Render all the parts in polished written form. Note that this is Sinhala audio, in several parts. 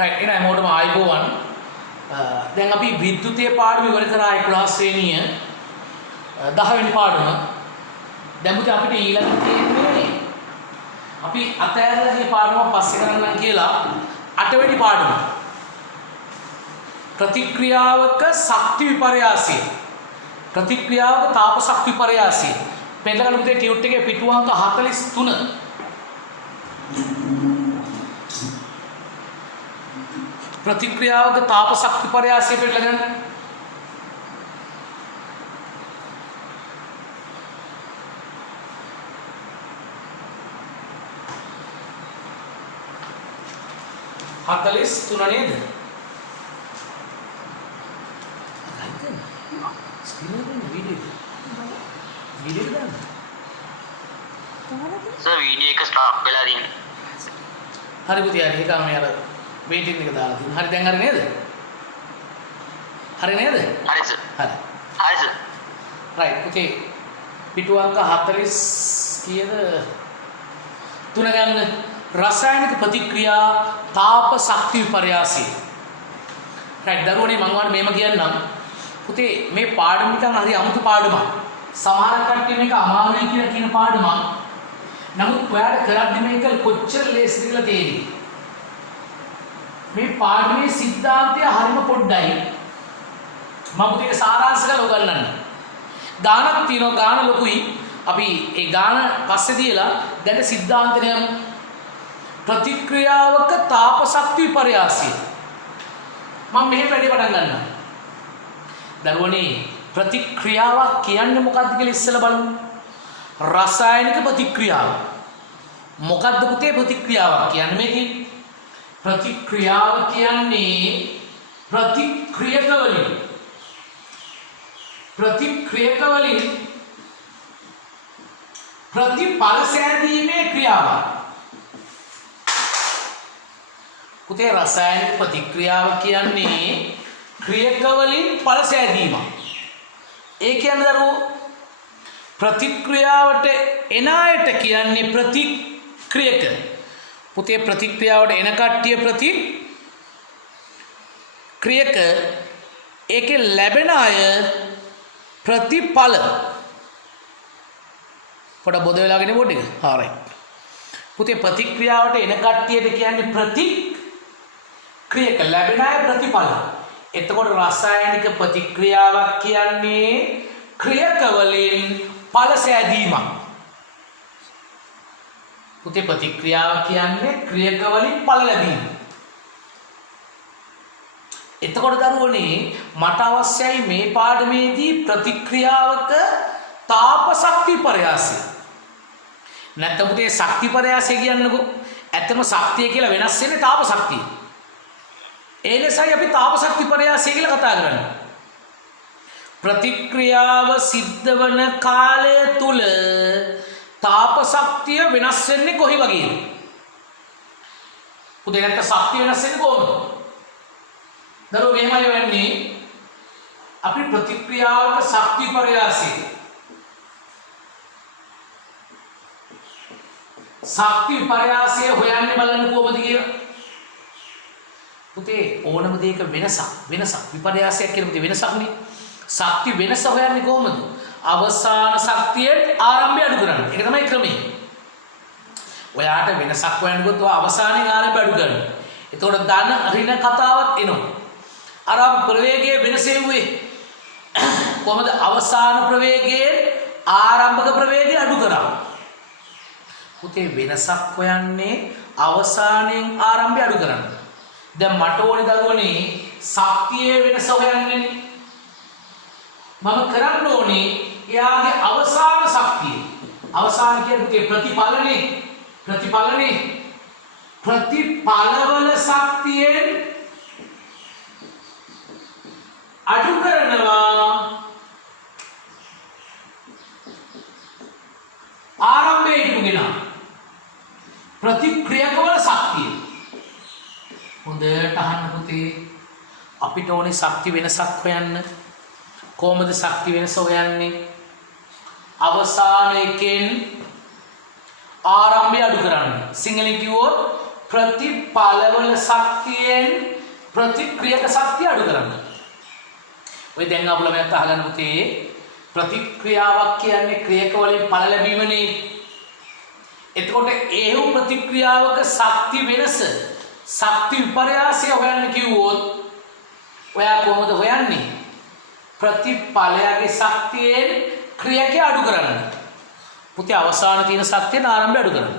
right එන හැමෝටම ආයුබෝවන්. දැන් අපි විද්‍යුතීය පාඩම ඉවර කරා 11 ශ්‍රේණිය 10 වෙනි පාඩම. දැන් මුත් අපිට ඊළඟට තියෙන්නේ අපි අතෑරලා මේ පාඩම පස්සේ කරන්නම් කියලා 8 වෙනි පාඩම. ප්‍රතික්‍රියාවක ශක්ති විපර්යාසය. ප්‍රතික්‍රියාවක තාප ශක්ති විපර්යාසය. පෙළගන්න මුතේ ටියුට් එකේ පිටු අංක 43. प्रतिक्रियाओं के ताप शक्ति पर्यासी पे लगन हतलिस तुननेद सर वीडियो का स्टॉप पेला दिन हरी बुद्धि यार ये काम यार वेटिंग එක දාලා තියෙනවා. හරි දැන් හරි නේද? හරි නේද? හරි සර්. හරි. හරි සර්. රයිට්. පුතේ පිටු අංක 40 කීයද? 3 ගන්න. රසායනික ප්‍රතික්‍රියා තාප ශක්ති විපර්යාසය. රයිට් දරුවනේ මම ඔයාලට මේම කියන්නම්. පුතේ මේ පාඩම නිකන් හරි අමුතු පාඩමක්. සමහර කට්ටිය මේක අමාරුයි කියලා කියන පාඩමක්. නමුත් ඔයාලට කරද්දි මේක කොච්චර ලේසිද කියලා තේරෙයි. මේ පාඩමේ සිද්ධාන්තය හරිම පොඩ්ඩයි. මම මේක සාරාංශ කරලා උගන්වන්න. ගානක් තියෙනවා ගාන ලොකුයි. අපි ඒ ගාන පස්සේ දීලා දැන් සිද්ධාන්තය යමු. ප්‍රතික්‍රියාවක තාප ශක්ති විපර්යාසය. මම මෙහෙම වැඩි පටන් ගන්නවා. දරුවනේ ප්‍රතික්‍රියාවක් කියන්නේ මොකක්ද කියලා ඉස්සෙල්ලා බලමු. රසායනික ප්‍රතික්‍රියාව. මොකක්ද පුතේ ප්‍රතික්‍රියාවක් කියන්නේ මේකේ? प्रतिक्रियाव කියන්නේ ප්‍රතික්‍රියක වලින් ප්‍රතිඵල සෑදීමේ ක්‍රියාවක්. පුතේ රසායනික ප්‍රතික්‍රියාව කියන්නේ ක්‍රියක වලින් ඵල සෑදීම. ඒ කියන්නේ දරුවෝ ප්‍රතික්‍රියාවට එන අයට කියන්නේ ප්‍රතික්‍රියක. පුතේ ප්‍රතික්‍රියාවට එන කට්ටිය ප්‍රතික්‍රියක ඒකේ ලැබෙන අය ප්‍රතිඵල. පොඩ බොද වෙලාගෙන බොඩ් එක. හරි. පුතේ ප්‍රතික්‍රියාවට එන කට්ටියට කියන්නේ ප්‍රතික්‍රියක ලැබෙන අය ප්‍රතිඵල. එතකොට රසායනික ප්‍රතික්‍රියාවක් කියන්නේ ක්‍රියක වලින් ඵල සෑදීමක්. පුතේ ප්‍රතික්‍රියාව කියන්නේ ක්‍රියක වලින් ඵල ලැබීම. එතකොට දරුවනේ මට අවශ්‍යයි මේ පාඩමේදී ප්‍රතික්‍රියාවක තාප ශක්ති පරයාසය. නැත්නම් පුතේ ශක්ති පරයාසය කියන්නකෝ. ඇත්තම ශක්තිය කියලා වෙනස් වෙන්නේ තාප ශක්තිය. ඒ නිසායි අපි තාප ශක්ති පරයාසය කියලා කතා කරන්නේ. ප්‍රතික්‍රියාව සිද්ධ වන කාලය තුල තාප ශක්තිය වෙනස් වෙන්නේ කොහි වගේද? පුතේ නැත්නම් ශක්තිය වෙනස් වෙන්නේ කොහොමද? දරුවෝ මෙහෙමයි වෙන්නේ. අපි ප්‍රතික්‍රියාවක ශක්ති පරයාසය. ශක්ති පරයාසය හොයන්නේ බලන්න කොහොමද කියලා. පුතේ ඕනම දෙයක වෙනසක් විපර්යාසයක් කියන පුතේ වෙනසක්නේ. ශක්ති වෙනස හොයන්නේ කොහොමද? අවසාන ශක්තියෙන් ආරම්භය අඩු කරන්න. ඒක තමයි ක්‍රමය. ඔයාට වෙනසක් හොයන්න ගියොත් ඔය අවසානයේ ආරම්භය අඩු කරන්න. එතකොට ධන ඍණ කතාවක් එනවා. අර ප්‍රවේගයේ වෙනසෙන්නේ කොහොමද? අවසාන ප්‍රවේගයෙන් ආරම්භක ප්‍රවේගය අඩු කරා. පුතේ වෙනසක් හොයන්නේ අවසානයෙන් ආරම්භය අඩු කරන්න. දැන් මට ඕනේ දරුවනේ ශක්තියේ වෙනස හොයන්නේ. මම කරන්න ඕනේ එයාගේ අවසාන ශක්තිය. අවසාන කියන්නේ ප්‍රතිඵලනේ. ප්‍රතිඵලවල ශක්තියෙන් අඩු කරනවා ආරම්භයේ ඉදුගෙන ප්‍රතික්‍රියකවල ශක්තිය. හොඳට අහන්න පුතේ. අපිට ඕනේ ශක්ති වෙනසක් හොයන්න. කොහොමද ශක්ති වෙනස හොයන්නේ? අවසාන එකෙන් ආරම්භය අඩු කරන්න. සිංහලෙන් කිව්වොත් ප්‍රතිඵලවල ශක්තියෙන් ප්‍රතික්‍රියක ශක්තිය අඩු කරන්න. ඔය දැන් අපුල මම අහගන්න පුතේ ප්‍රතික්‍රියාවක් කියන්නේ ක්‍රියක වලින් ඵල ලැබීමනේ. එතකොට ඒ ප්‍රතික්‍රියාවක ශක්ති වෙනස ශක්ති විපර්යාසය හොයන්න කිව්වොත් ඔයා කොහොමද හොයන්නේ? ප්‍රතිඵලයේ ශක්තියෙන් ක්‍රියක අඩු කරන්න. පුතේ අවසාන තියෙන ශක්තියෙන් ආරම්භය අඩු කරන්න.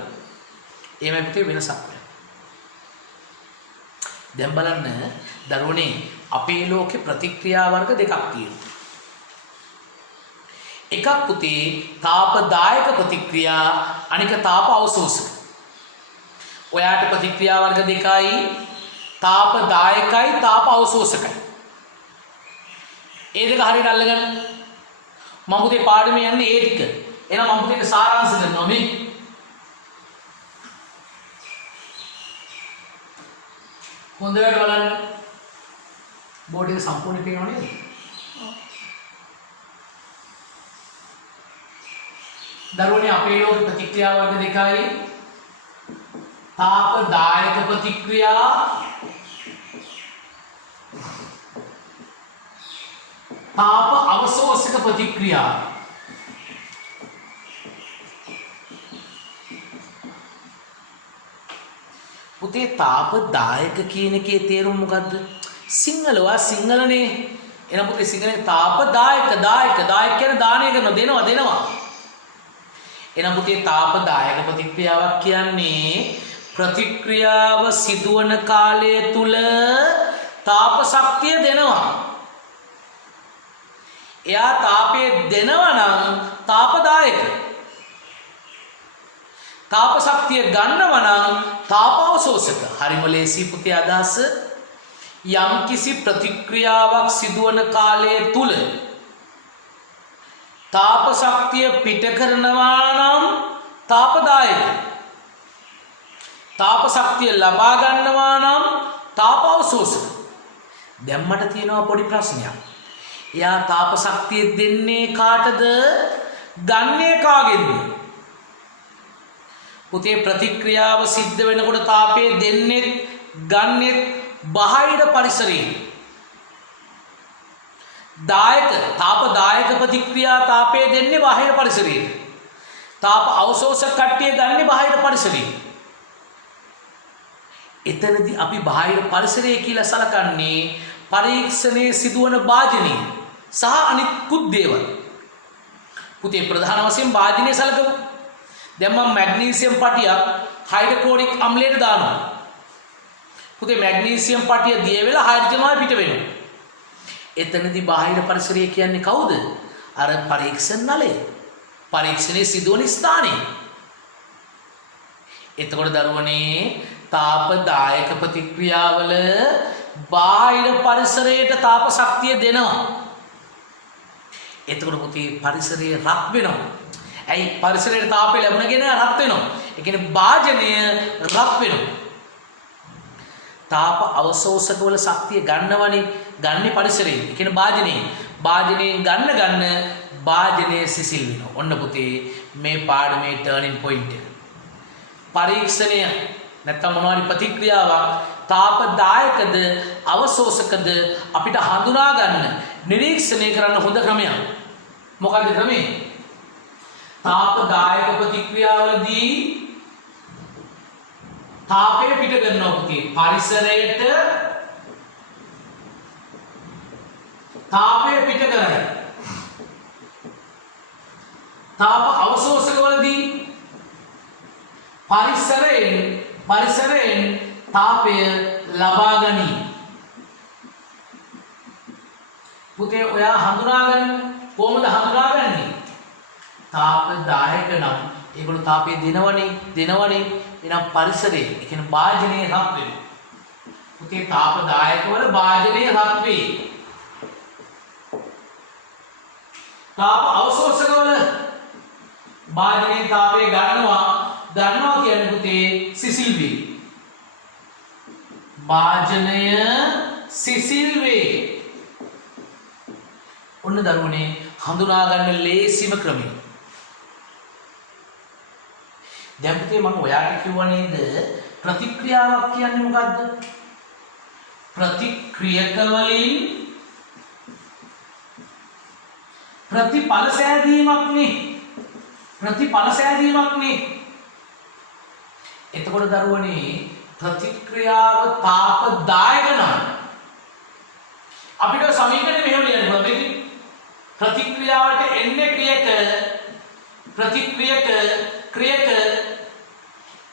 එහෙමයි පුතේ වෙනසක්. දැන් බලන්න දරුවනේ අපේ ලෝකේ ප්‍රතික්‍රියා වර්ග දෙකක් තියෙනවා. එකක් පුතේ තාපදායක ප්‍රතික්‍රියා අනික තාප අවශෝෂක. ඔයාට ප්‍රතික්‍රියා වර්ග දෙකයි තාපදායකයි තාප අවශෝෂකයි. ඒ දෙක හරියට අල්ලගන්න. මම පුතේ පාඩමේ යන්නේ ඒ ටික. එහෙනම් මම පුතේ සාරාංශ කරනවා මේ. හොඳට බලන්න. බෝඩ් එක සම්පූර්ණ පේනව නේද? දරුවනේ අපේ ලෝක ප්‍රතික්‍රියා වර්ග දෙකයි තාපදායක ප්‍රතික්‍රියා තාප අවශෝෂක ප්‍රතික්‍රියා. පුතේ තාපදායක කියන එකේ තේරුම මොකද්ද? සිංහලවා සිංහලනේ. එහෙනම් පුතේ සිංහලෙන් තාපදායක දායක කියන්නේ දානය කරන දෙනවා. එහෙනම් පුතේ තාපදායක ප්‍රතික්‍රියාවක් කියන්නේ ප්‍රතික්‍රියාව සිදුවන කාලය තුල තාප ශක්තිය දෙනවා. එයා තාපය දෙනවා නම් තාපදායක. තාප ශක්තිය ගන්නවා නම් තාප අවශෝෂක. හරිම ලේසි පුතේ අදහස. යම් කිසි ප්‍රතික්‍රියාවක් සිදුවන කාලය තුල තාප ශක්තිය පිට කරනවා නම් තාපදායක. තාප ශක්තිය ලබා ගන්නවා නම් තාප අවශෝෂක. දැන් මට තියෙනවා පොඩි ප්‍රශ්නයක්. එයා තාප ශක්තිය දෙන්නේ කාටද? ගන්නේ කාගෙන්ද? පුතේ ප්‍රතික්‍රියාව සිද්ධ වෙනකොට තාපය දෙන්නේ ගන්නේ බාහිර පරිසරයෙන්. තාපදායක ප්‍රතික්‍රියා තාපය දෙන්නේ බාහිර පරිසරයෙන්. තාප අවශෝෂක කට්ටිය ගන්නේ බාහිර පරිසරයෙන්. එතනදී අපි බාහිර පරිසරය කියලා සලකන්නේ පරීක්ෂණයේ සිදුවන භාජනය සහ අනිකුත් දේවල්. පුතේ ප්‍රධාන වශයෙන් භාජනය සලකමු. දැන් මම මැග්නීසියම් පටියක් හයිඩ්‍රොක්ලෝරික් අම්ලයට දානවා. පුතේ මැග්නීසියම් පටිය දිය වෙලා හයිඩ්‍රජන් පිට වෙනවා. එතනදී බාහිර පරිසරය කියන්නේ කවුද? අර පරීක්ෂණ නලය. පරීක්ෂණයේ සිදුවන ස්ථානය. එතකොට දරුවනේ තාපදායක ප්‍රතික්‍රියාවල බාහිර පරිසරයට තාප ශක්තිය දෙනවා. එතකොට පුතේ පරිසරය රත් වෙනවා. ඇයි පරිසරයට තාපය ලැබුණගෙන රත් වෙනවා. ඒ කියන්නේ භාජනය රත් වෙනවා. තාප අවශෝෂක වල ශක්තිය ගන්නවනේ. ගන්නේ පරිසරයෙන්. ඒ කියන්නේ භාජනයෙන්. භාජනයෙන් ගන්න භාජනය සිසිල් වෙනවා. ඔන්න පුතේ මේ පාඩමේ ටර්නින් පොයින්ට් එක. පරීක්ෂණය නැත්තම් මොනවාරි ප්‍රතික්‍රියාවක් තාපදායකද අවශෝෂකද අපිට හඳුනා ගන්න නිරීක්ෂණය කරන්න හොඳ ක්‍රමයක්. මොකක්ද ක්‍රමය? තාපදායක ප්‍රතික්‍රියාවලදී තාපය පිට කරනවා පුතේ. පරිසරයට තාපය පිට කරයි. තාප අවශෝෂකවලදී පරිසරයෙන් තාපය ලබා ගනී. පුතේ ඔයා හඳුනා ගන්න. කොහොමද හඳුනාගන්නේ? තාපදායක නම් ඒගොල්ලෝ තාපය දෙනවනේ. එනම් පරිසරයේ ඒ කියන්නේ භාජනයේ රත් වෙනවා. පුතේ තාපදායක වල භාජනයේ රත් වේ. තාප අවශෝෂක වල භාජනයේ තාපය ගන්නවා කියන්නේ පුතේ සිසිල් වේ. භාජනය සිසිල් වේ. ඔන්න දරුවනේ හඳුනා ගන්න ලේසිම ක්‍රමය. දැන් පුතේ මම ඔයාලට කිව්වා නේද ප්‍රතික්‍රියාවක් කියන්නේ මොකද්ද? ප්‍රතික්‍රියක වලින් ප්‍රතිඵල සෑදීමක් නේ. ප්‍රතිඵල සෑදීමක් නේ. එතකොට දරුවනේ ප්‍රතික්‍රියාව තාපදායක නම් අපිට සමීකරණය මෙහෙම ලියන්න පුළුවන්. මේක ප්‍රතික්‍රියාවට එන්නේ ක්‍රියක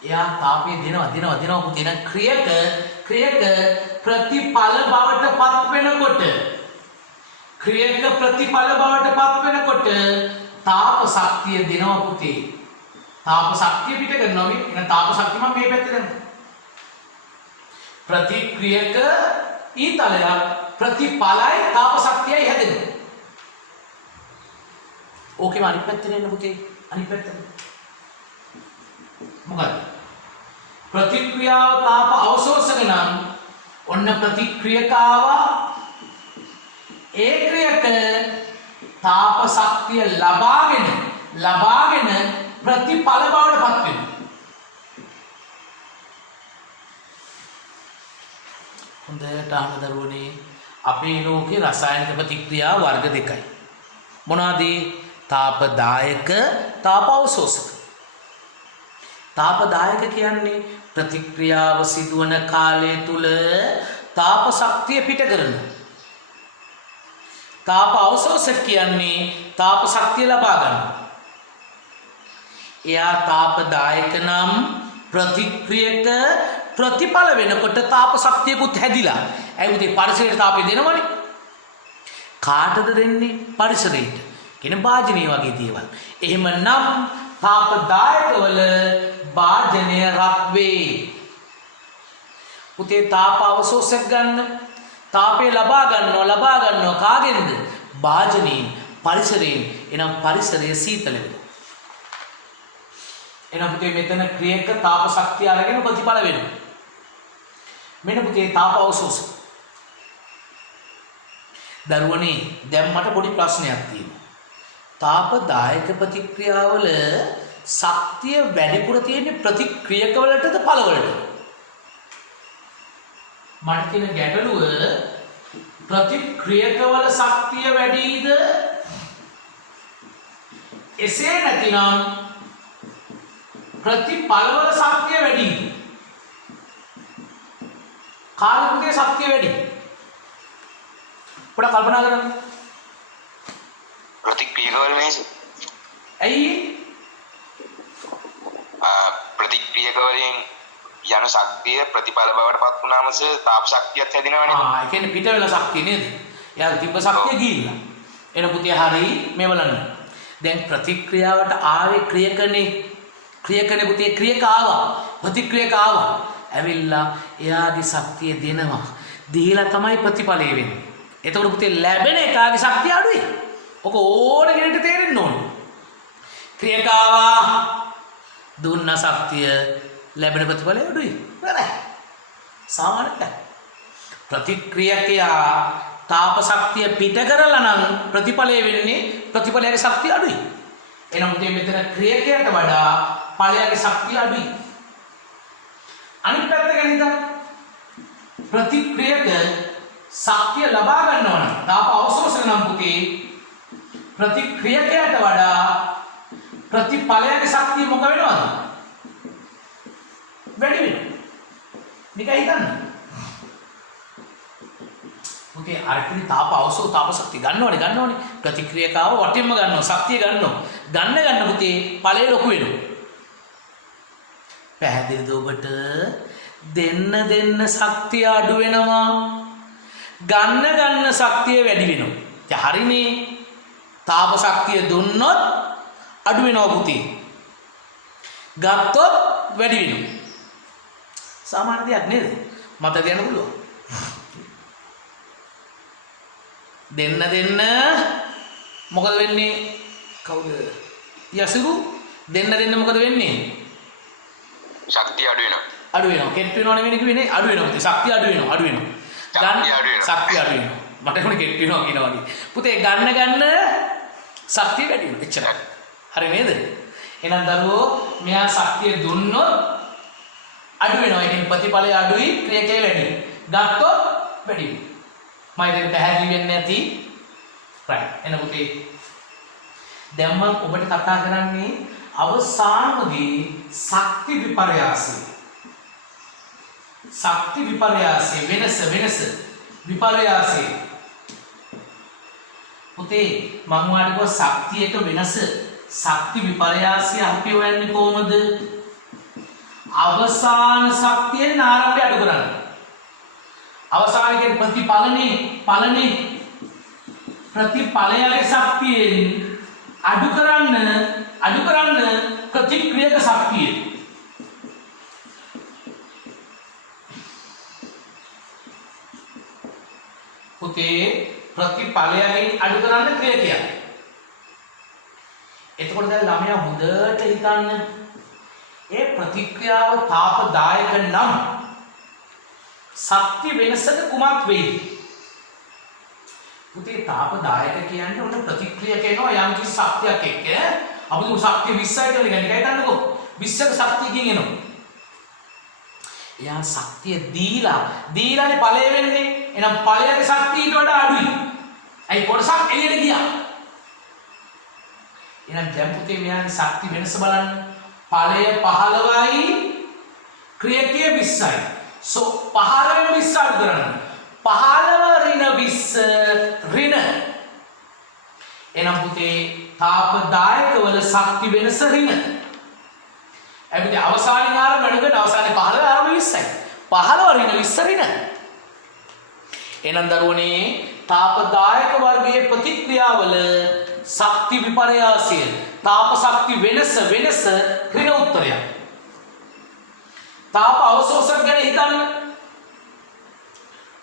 එයා තාපය දෙනවා පුතේ. නම් ක්‍රියක ප්‍රතිඵල බවට පත් වෙනකොට තාප ශක්තිය දෙනවා පුතේ. තාප ශක්තිය පිට කරනවා මේ. එහෙනම් තාප ශක්තිය මම මේ පැත්තට ගන්නවා. ප්‍රතික්‍රියක ඊතලයක් ප්‍රතිඵලයි තාප ශක්තියයි හැදෙනවා. ඕකේම අනිත් පැත්තට එන්න පුතේ. අනිත් පැත්තට. මොකද? ප්‍රතික්‍රියාව තාප අවශෝෂක නම් ඔන්න ප්‍රතික්‍රියකාව ඒ ක්‍රියක තාප ශක්තිය ලබාගෙන ප්‍රතිඵල බවට පත් වෙනවා. හොඳට අහන්න දරුවනේ අපේ ලෝකේ රසායනික ප්‍රතික්‍රියා වර්ග දෙකයි. මොනවාද? තාපදායක, තාප අවශෝෂක. තාපදායක කියන්නේ ප්‍රතික්‍රියාව සිදුවන කාලය තුල තාප ශක්තිය පිට කරනවා. තාප අවශෝෂක කියන්නේ තාප ශක්තිය ලබා ගන්නවා. එයා තාපදායක නම් ප්‍රතික්‍රියක ප්‍රතිඵල වෙනකොට තාප ශක්තියකුත් හැදිලා. ඒ උදේ පරිසරයට තාපය දෙනවනේ. කාටද දෙන්නේ? පරිසරයට. කියන භාජනීය වගේ දේවල්. එහෙමනම් තාපදායකවල භාජනය රත් වේ. පුතේ තාප අවශෝෂක ගන්න. තාපය ලබා ගන්නවා කාගෙන්ද? භාජනයෙන්, පරිසරයෙන්. එනම් පරිසරය සීතල වෙනවා. එහෙනම් පුතේ මෙතන ක්‍රියක තාප ශක්තිය අරගෙන ප්‍රතිඵල වෙනවා. මෙන්න පුතේ තාප අවශෝෂක. දරුවනේ දැන් මට පොඩි ප්‍රශ්නයක් තියෙනවා. තාපදායක ප්‍රතික්‍රියාවල ශක්තිය වැඩිපුර තියෙන්නේ ප්‍රතික්‍රියක වලටද ඵල වලටද? මට තියෙන ගැටලුව ප්‍රතික්‍රියක වල ශක්තිය වැඩිද? එසේ නැතිනම් ප්‍රතිඵල වල ශක්තිය වැඩිද? කාලකයේ ශක්තිය වැඩි? පොඩ්ඩක් කල්පනා කරන්න. ප්‍රතික්‍රියක වල නේද? ඇයි? ප්‍රතික්‍රියක වලින් යන ශක්තිය ප්‍රතිඵල බවට පත් වුණාමස තාප ශක්තියත් හැදිනවනේ. ඒ කියන්නේ පිට වෙලා ශක්තිය නේද? එයා තිබ්බ ශක්තිය ගිහිල්ලා. එන පුතේ හරි මේ බලන්න. දැන් ප්‍රතික්‍රියාවට ආවේ ක්‍රියකනේ පුතේ ක්‍රියක ආවා. ප්‍රතික්‍රියක ආවා. ඇවිල්ලා එයාගේ ශක්තිය දෙනවා. දීලා තමයි ප්‍රතිඵලය වෙන්නේ. එතකොට පුතේ ලැබෙන එකාගේ ශක්තිය අඩුයි. ඔක ඕන කෙනෙක්ට තේරෙන්න ඕන. ක්‍රියකාවා දුන්න ශක්තිය ලැබෙන ප්‍රතිඵලය අඩුයි. නේද? සාමාන්‍යද? ප්‍රතික්‍රියකයා තාප ශක්තිය පිට කරලා නම් ප්‍රතිඵලය වෙන්නේ ප්‍රතිඵලයේ ශක්තිය අඩුයි. එහෙනම් මුතේ මෙතන ක්‍රියකයට වඩා ඵලයේ ශක්තිය අඩුයි. අනිත් පැත්ත ගැන හිතන්න. ප්‍රතික්‍රියක ශක්තිය ලබා ගන්නවා නම් තාප අවශෝෂක නම් පුතේ ප්‍රතික්‍රියකයට වඩා ප්‍රතිඵලයේ ශක්තිය මොක වෙනවද? වැඩි වෙනවා. මේක හිතන්න. පුතේ අර්ථින තාප අවශෝෂක තාප ශක්තිය ගන්නවනේ ප්‍රතික්‍රියකාව වටින්ම ගන්නවා ශක්තිය ගන්නවා. ගන්න පුතේ ඵලය ලොකු වෙනවා. පැහැදිලිද ඔබට? දෙන්න ශක්තිය අඩු වෙනවා. ගන්න ශක්තිය වැඩි වෙනවා. ඉතින් හරිනේ. තාප ශක්තිය දුන්නොත් අඩු වෙනවා පුතේ. ගත්තොත් වැඩි වෙනවා. සාමාන්‍ය දෙයක් නේද? මතක තියන්න පුළුවන්. දෙන්න මොකද වෙන්නේ? කවුද? යසිරු දෙන්න මොකද වෙන්නේ? ශක්තිය අඩු වෙනවා. අඩු වෙනවා. කෙට් වෙනවා නෙවෙයි කිව්වේ නේ. අඩු වෙනවා පුතේ. ශක්තිය අඩු වෙනවා. ශක්තිය අඩු වෙනවා. මට කොහොමද කෙට් වෙනවා කියන වගේ. පුතේ ගන්න ශක්තිය වැඩි වෙනවා. එච්චරයි. හරි නේද? එහෙනම් දරුවෝ මෙයා ශක්තිය දුන්නොත් අඩු වෙනවා. ඒ කියන්නේ ප්‍රතිඵලය අඩුයි ක්‍රියකේ වැඩි. ගත්තොත් වැඩි වෙනවා. මම ඒක පැහැදිලි වෙන්නේ නැති. right. එන පුතේ දැන් මම ඔබට කතා කරන්නේ අවසානදී ශක්ති විපර්යාසය. ශක්ති විපර්යාසය වෙනස විපර්යාසය. පුතේ මම වාඩිව ශක්තියක වෙනස ශක්ති විපර්යාසය අපි හොයන්නේ කොහොමද? අවසාන ශක්තියෙන් ආරම්භය අඩු කරන්න. අවසාන කියන්නේ ප්‍රතිඵලනේ ප්‍රතිඵලයේ ශක්තියෙන් අඩු කරන්න ප්‍රතික්‍රියක ශක්තිය. පුතේ ප්‍රතිඵලයෙන් අඩු කරන්න ක්‍රියකයක්. එතකොට දැන් ළමයා හොඳට හිතන්න ඒ ප්‍රතික්‍රියාව තාපදායක නම් ශක්ති වෙනසක කුමක් වෙයිද? පුතේ තාපදායක කියන්නේ උන ප්‍රතික්‍රියා කරනවා යම් කිසි ශක්තියක් එක්ක. අපි දුක ශක්තිය 20යි කියලා ගන්නේ. ඒකයි දන්නකො 20ක ශක්තියකින් එනවා. එයා ශක්තිය දීලානේ ඵලය වෙන්නේ. එහෙනම් ඵලයේ ශක්තිය ඊට වඩා අඩුයි. අයි කොටසක් එළියට ගියා. එහෙනම් දැන් පුතේ මෙයාගේ ශක්ති වෙනස බලන්න. ඵලය 15යි ක්‍රියකයේ 20යි. so 15 20 අඩු කරන්න. 15 ඍණ 20 ඍණ. එහෙනම් පුතේ තාපදායක වල ශක්ති වෙනස ඍණ. එබිට අවසානින් ආරම්භ වෙනකන් අවසානයේ 15 ආරම්භ 20යි. 15 ඍණ 20 ඍණ. එහෙනම් දරුවනේ තාපදායක වර්ගයේ ප්‍රතික්‍රියාවල ශක්ති විපර්යාසය තාප ශක්ති වෙනස ඍණ උත්තරයක්. තාප අවශෝෂක ගැන හිතන්න.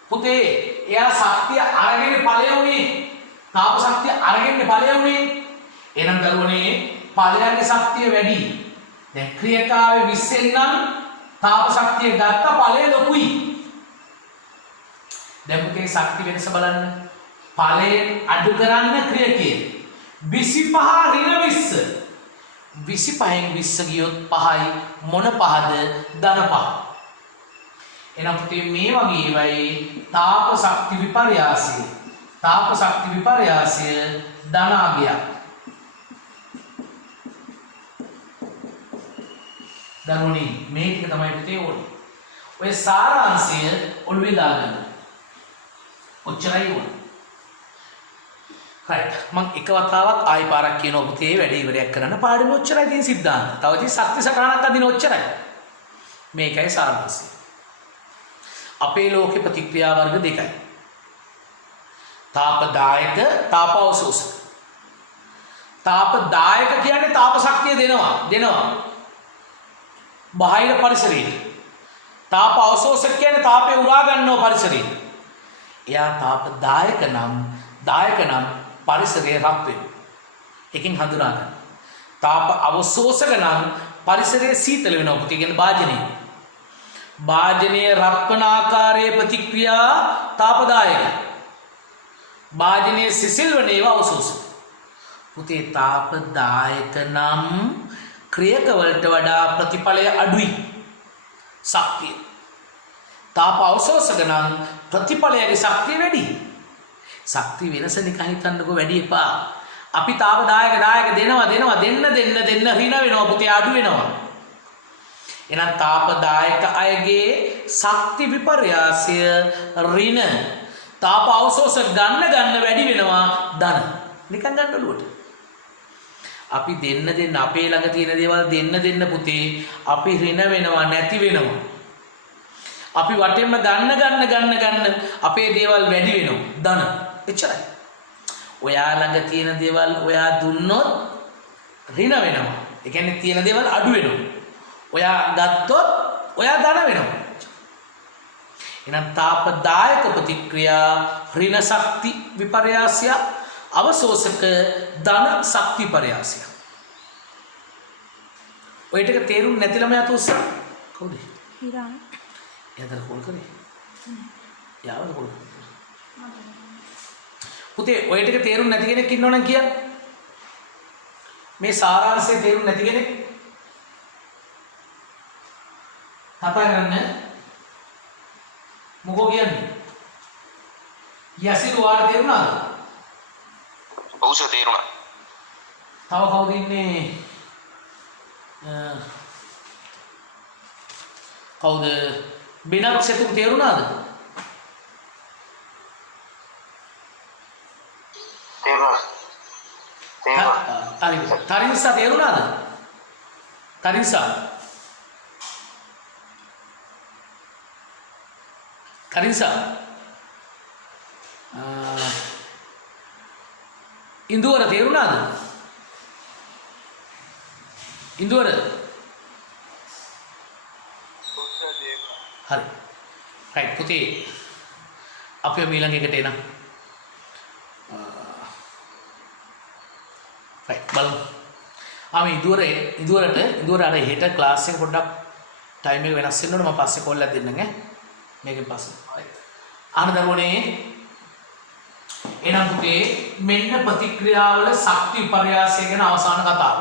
පුතේ එයා ශක්තිය අරගෙන ඵලය උනේ. තාප ශක්තිය අරගෙන ඵලය උනේ. එහෙනම් දරුවනේ ඵලයන්ගේ ශක්තිය වැඩි. දැන් ක්‍රියකාවේ 20 නම් තාප ශක්තිය ගත්ත ඵලය ලොකුයි. දැන් පුතේ ශක්ති වෙනස බලන්න. ඵලයෙන් අඩු කරන්න ක්‍රියකයේ 25 ඍණ 20. 25න් 20 ගියොත් 5යි මොන පහද? ධන පහ. එහෙනම් පුතේ මේ වගේ වෙයි තාප ශක්ති විපර්යාසය. තාප ශක්ති විපර්යාසය ධනාගය. දරුවනි මේ ටික තමයි පුතේ ඕනේ. ඔය සාරාංශය ඔළුවේ දාගන්න. ඔච්චරයි ඕනේ. right මම එක වතාවක් ආයි පාරක් කියනවා පුතේ වැඩේ ඉවරයක් කරන්න පාඩම ඔච්චරයි තියෙන සිද්ධාන්ත. තව ඉතින් ශක්ති සටහනක් අදින ඔච්චරයි. මේකයි සාරාංශය. අපේ ලෝකේ ප්‍රතික්‍රියා වර්ග දෙකයි. තාපදායක තාපවශෝෂක. තාපදායක කියන්නේ තාප ශක්තිය දෙනවා. බාහිර පරිසරයේ. තාප අවශෝෂක කියන්නේ තාපය උරා ගන්නව පරිසරයේ. එයා තාපදායක නම් පරිසරයේ රත් වෙනවා. එකකින් හඳුනා ගන්න. තාප අවශෝෂක නම් පරිසරයේ සීතල වෙනවා. පුතේ කියන්නේ භාජනයේ රත්වන ආකාරයේ ප්‍රතික්‍රියා තාපදායක. භාජනයේ සිසිල් වන ඒවා අවශෝෂක. පුතේ තාපදායක නම් ක්‍රියක වලට වඩා ප්‍රතිඵලය අඩුයි. ශක්තිය. තාප අවශෝෂක නම් ප්‍රතිඵලයේ ශක්තිය වැඩි. ශක්ති වෙනස නිකන් හිතන්නකෝ වැඩි එපා. අපි තාපදායක දෙනවා දෙන්න ඍණ වෙනවා පුතේ අඩු වෙනවා. එහෙනම් තාපදායක අයගේ ශක්ති විපර්යාසය ඍණ. තාප අවශෝෂක ගන්න වැඩි වෙනවා ධන. නිකන් ගන්න ඔළුවට. අපි දෙන්න අපේ ළඟ තියෙන දේවල් දෙන්න පුතේ අපි ඍණ වෙනවා නැති වෙනවා. අපි වටෙන්ම ගන්න අපේ දේවල් වැඩි වෙනවා ධන. එච්චරයි. ඔයා ළඟ තියෙන දේවල් ඔයා දුන්නොත් ඍණ වෙනවා. ඒ කියන්නේ තියෙන දේවල් අඩු වෙනවා. ඔයා ගත්තොත් ඔයා ධන වෙනවා. එහෙනම් තාපදායක ප්‍රතික්‍රියා ඍණ ශක්ති විපර්යාසය අවශෝෂක ධන ශක්ති විපර්යාසය. ඔය ටික තේරුම් නැති ළමයා තුස්සා කවුද? හිරා. එයාද කෝල් කරේ? යාවද කෝල් කරේ? පුතේ ඔය ටික තේරුම් නැති කෙනෙක් ඉන්නවනම් කියන්න. මේ සාරාංශය තේරුම් නැති කෙනෙක් කතා කරන්න මොකෝ කියන්නේ? යසිරු වාර තේරුණාද? ඔව් සර් තේරුණා. තව කවුද ඉන්නේ? කවුද? බිනක් සෙතුම් තේරුණාද? තේරුණා. හරි. තරින්සා තේරුණාද? තරින්සා. තරින්සා. ඉන්දුවර තේරුණාද? ඉන්දුවර. හරි. රයිට් පුතේ. අපි ඊළඟ එකට එනවා. රයිට් බලමු. ඉන්දුවර අර හෙට ක්ලාස් එක පොඩ්ඩක් ටයිම් එක වෙනස් වෙන්න ඕනේ. මම පස්සේ කෝල් එකක් දෙන්නම් ඈ. මේකෙන් පස්සේ. රයිට්. ආන දරුවනේ එනම් පුතේ මෙන්න ප්‍රතික්‍රියාවල ශක්ති විපර්යාසය ගැන අවසාන කතාව.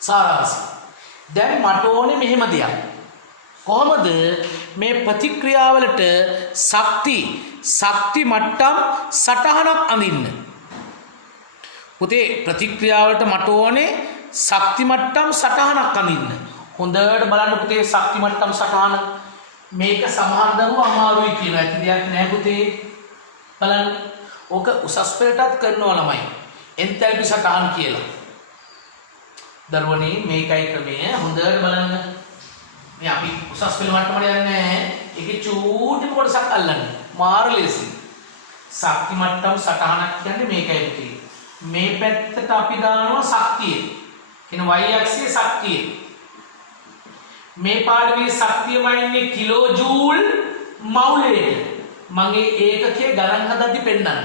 සාරාංශය. දැන් මට ඕනේ මෙහෙම දෙයක්. කොහොමද මේ ප්‍රතික්‍රියාවලට ශක්ති මට්ටම් සටහනක් අඳින්න? පුතේ ප්‍රතික්‍රියාවලට මට ඕනේ ශක්ති මට්ටම් සටහනක් අඳින්න. හොඳට බලන්න පුතේ ශක්ති මට්ටම් සටහන. මේක සමහර දරුවෝ අමාරුයි කියන ඇති දෙයක් නෑ පුතේ. බලන්න. ඕක උසස් පෙළටත් කරනවා ළමයි. එන්තැල්පි සටහන් කියලා. දරුවනේ මේකයි ක්‍රමය. හොඳට බලන්න. මේ අපි උසස් පෙළ මට්ටමට යන්නේ නැහැ. ඒකේ චූටි කොටසක් අල්ලන්න. මාර ලේසි. ශක්ති මට්ටම් සටහනක් කියන්නේ මේකයි පුතේ. මේ පැත්තට අපි දානවා ශක්තිය. කියන y අක්ෂයේ ශක්තිය. මේ පාඩමේ ශක්තියම ඉන්නේ කිලෝ ජූල් මවුලේට. මගේ ඒකකයේ ගණන් හදද්දි පෙන්නන්න.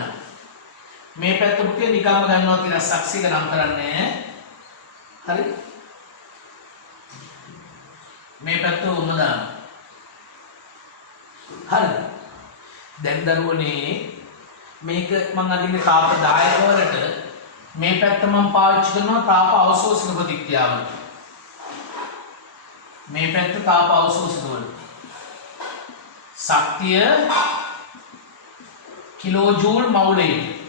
මේ පැත්ත පුතේ නිකම්ම ගන්නවා කියන සක්සියක නම් කරන්නේ. හරි? මේ පැත්ත උම දාන්න. හරි. දැන් දරුවනේ මේක මම අදින්නේ තාප 10ක වලට මේ පැත්ත මම පාවිච්චි කරනවා තාප අවශෝෂක ප්‍රතික්‍රියාවට. මේ පැත්ත තාප අවශෝෂක වලට. ශක්තිය කිලෝ ජූල් මවුලේට.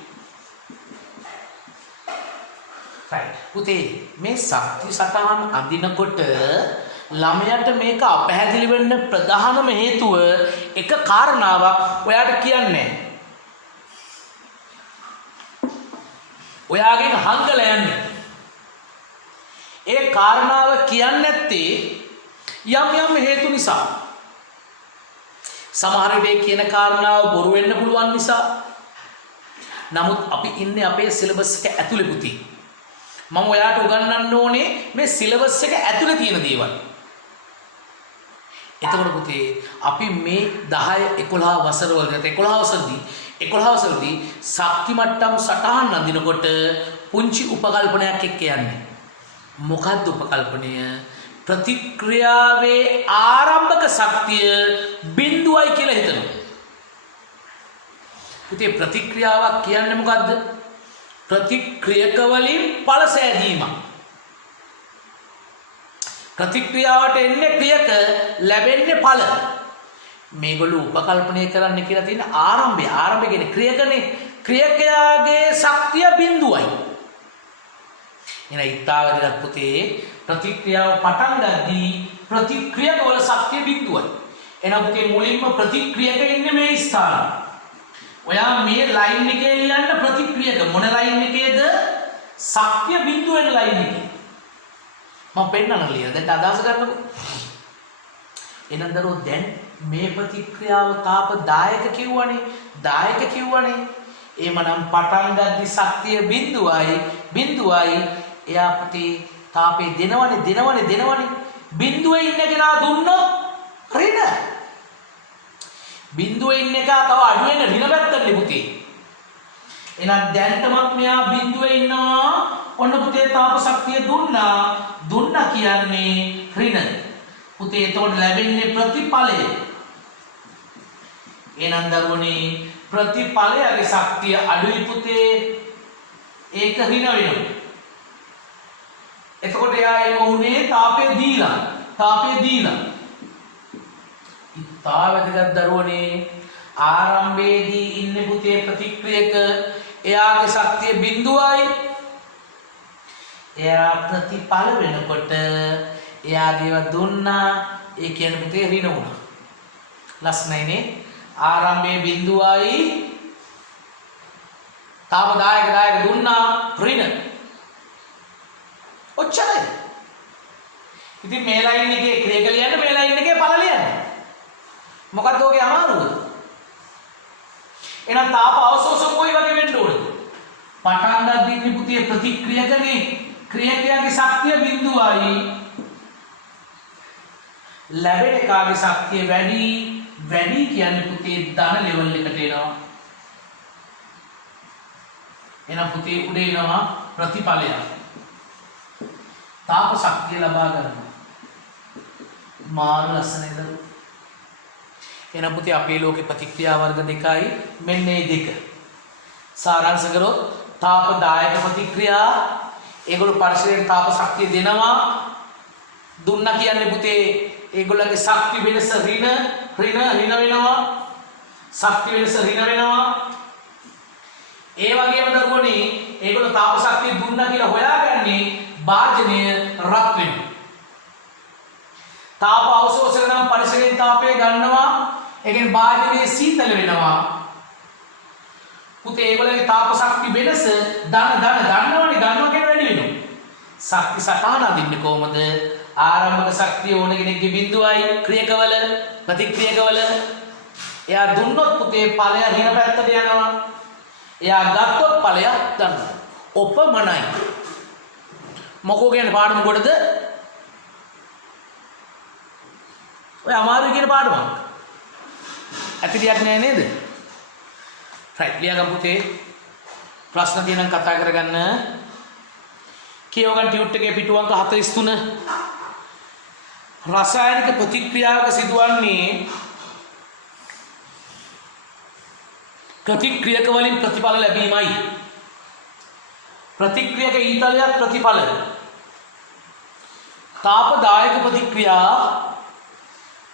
right පුතේ මේ ශක්ති සටහන් අඳිනකොට ළමයාට මේක අපැහැදිලි වෙන්න ප්‍රධානම හේතුව එක කාරණාවක් ඔයාට කියන්නේ. ඔයාගෙන් හංගල යන්නේ. ඒ කාරණාව කියන්නේ නැත්තේ යම් හේතු නිසා. සමහර වෙලේ කියන කාරණාව බොරු වෙන්න පුළුවන් නිසා. නමුත් අපි ඉන්නේ අපේ සිලබස් එක ඇතුලේ පුතේ. මම ඔයාට උගන්වන්න ඕනේ මේ සිලබස් එක ඇතුලේ තියෙන දේවල්. එතකොට පුතේ අපි මේ 10 11 වසරවල නැත්නම් 11 වසරදී ශක්ති මට්ටම් සටහන් අඳිනකොට පුංචි උපකල්පනයක් එක්ක යන්නේ. මොකක්ද උපකල්පනය? ප්‍රතික්‍රියාවේ ආරම්භක ශක්තිය බිඳුවයි කියලා හිතනවා. පුතේ ප්‍රතික්‍රියාවක් කියන්නේ මොකද්ද? ප්‍රතික්‍රියක වලින් ඵල සෑදීම. ප්‍රතික්‍රියාවට එන්නේ ක්‍රියක, ලැබෙන්නේ ඵල. මේගොල්ලෝ උපකල්පනය කරන්න කියලා තියෙන ආරම්භය. ආරම්භය කියන්නේ ක්‍රියකනේ. ක්‍රියකයාගේ ශක්තිය බිඳුවයි. එන ඊතාවදයක් පුතේ ප්‍රතික්‍රියාව පටන් ගද්දී ප්‍රතික්‍රියක වල ශක්තිය බිඳුවයි. එහෙනම් පුතේ මුලින්ම ප්‍රතික්‍රියක ඉන්නේ මේ ස්ථාන. ඔයා මේ ලයින් එකේ ලියන්න ප්‍රතික්‍රියක මොන ලයින් එකේද? ශක්තිය බිඳුව වෙන ලයින් එකේ. මම පෙන්නන්න ලියන. දැන් අදහස ගන්නකො. එහෙනම් දරුවෝ දැන් මේ ප්‍රතික්‍රියාව තාප 10ක කිව්වනේ. 10ක කිව්වනේ. එහෙමනම් පටන් ගද්දි ශක්තිය බිඳුවයි. එයා පුතේ තාපේ දෙනවනේ. බිඳුවේ ඉන්න කෙනා දුන්නොත් ඍණ. බිඳුවේ ඉන්න එක තව අඩු වෙන ඍණ පැත්තට පුතේ. එහෙනම් දැන්ටමත් මෙයා බිඳුවේ ඉන්නවා. ඔන්න පුතේ තාප ශක්තිය දුන්නා කියන්නේ ඍණ. පුතේ එතකොට ලැබෙන්නේ ප්‍රතිඵලය. එහෙනම් දරුවනේ ප්‍රතිඵලයේ ශක්තිය අඩුයි පුතේ. ඒක ඍණ වෙනවා. එතකොට එයා ඒක උනේ තාපය දීලා. තා වැදගත් දරුවනේ ආරම්භයේදී ඉන්නේ පුතේ ප්‍රතික්‍රියක එයාගේ ශක්තිය බිඳුවයි. එයා ප්‍රතිඵල වෙනකොට එයාගේව දුන්නා. ඒ කියන්නේ පුතේ ඍණ වුණා. ලස්සනයිනේ. ආරම්භයේ බිඳුවයි තාම දායක දුන්නා ඍණ. ඔච්චරයි. ඉතින් මේ ලයින් එකේ ක්‍රියක ලියන්න මේ ලයින් එකේ ඵල ලියන්න. මොකක්ද ඔගේ අමාරුව? එහෙනම් තාප අවශෝෂක කොයි වගේ වෙන්න ඕනද? පටන් ගන්න පුතේ ප්‍රතික්‍රියකනේ ක්‍රියකයාගේ ශක්තිය බිඳුවයි. ලැබෙන එකාගේ ශක්තිය වැඩි කියන්නේ පුතේ ධන ලෙවල් එකට එනවා. එහෙනම් පුතේ උඩ එනවා ප්‍රතිඵලය. තාප ශක්තිය ලබා ගන්නවා. මාර ලස්සනද? එහෙනම් පුතේ අපේ ලෝකේ ප්‍රතික්‍රියා වර්ග දෙකයි. මෙන්න මේ දෙක. සාරාංශ කරොත් තාප දායක ප්‍රතික්‍රියා ඒගොල්ලෝ පරිසරයට තාප ශක්තිය දෙනවා. දුන්නා කියන්නේ පුතේ ඒගොල්ලන්ගේ ශක්ති වෙනස ඍණ වෙනවා. ශක්ති වෙනස ඍණ වෙනවා. ඒ වගේම දරුවනේ ඒගොල්ලෝ තාප ශක්තිය දුන්නා කියලා හොයාගන්නේ භාජනය රත් වෙනවා. තාප අවශෝෂක නම් පරිසරයෙන් තාපය ගන්නවා. ඒ කියන්නේ භාජනයේ සීතල වෙනවා. පුතේ ඒගොල්ලන්ගේ තාප ශක්ති වෙනස දන්නවනේ ගන්නවා කියන වැඩි වෙනවා. ශක්ති සටහන අදින්නේ කොහොමද? ආරම්භක ශක්තිය ඕන කෙනෙක්ගේ බිඳුවයි ක්‍රියකවල ප්‍රතික්‍රියකවල. එයා දුන්නොත් පුතේ ඵලය ඍණ පැත්තට යනවා. එයා ගත්තොත් ඵලය ගන්නවා. ඔපමණයි. මොකෝ කියන්නේ පාඩම කොටද? ඔය අමාරුයි කියන පාඩමක්. ඇතිලියක් නෑ නේද? රයිට් ලියාගමු පුතේ. ප්‍රශ්න තියෙනම් කතා කරගන්න. කියවගන්න ටියුට් එකේ පිටු අංක 43. රසායනික ප්‍රතික්‍රියාවක සිදුවන්නේ ප්‍රතික්‍රියක වලින් ප්‍රතිඵල ලැබීමයි. ප්‍රතික්‍රියක ඊතලයක් ප්‍රතිඵල. තාපදායක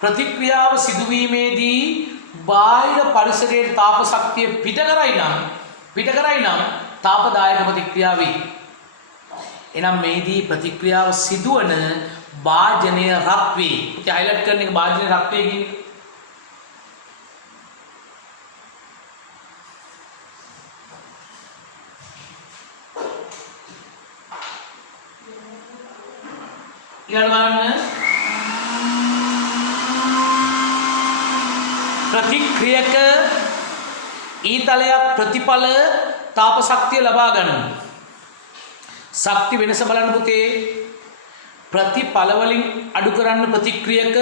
ප්‍රතික්‍රියාව සිදුවීමේදී බාහිර පරිසරයේ තාප ශක්තිය පිට කරයි නම් තාපදායක ප්‍රතික්‍රියාව වේ. එනම් මේදී ප්‍රතික්‍රියාව සිදුවන භාජනය රත් වේ. ඉතින් හයිලයිට් කරන එක භාජනය රත් වේ කියන්නේ. ඊළඟ බලන්න ප්‍රතික්‍රියක ඊතලයක් ප්‍රතිඵල තාප ශක්තිය ලබා ගන්න. ශක්ති වෙනස බලන්න පුතේ. ප්‍රතිඵල වලින් අඩු කරන්න ප්‍රතික්‍රියක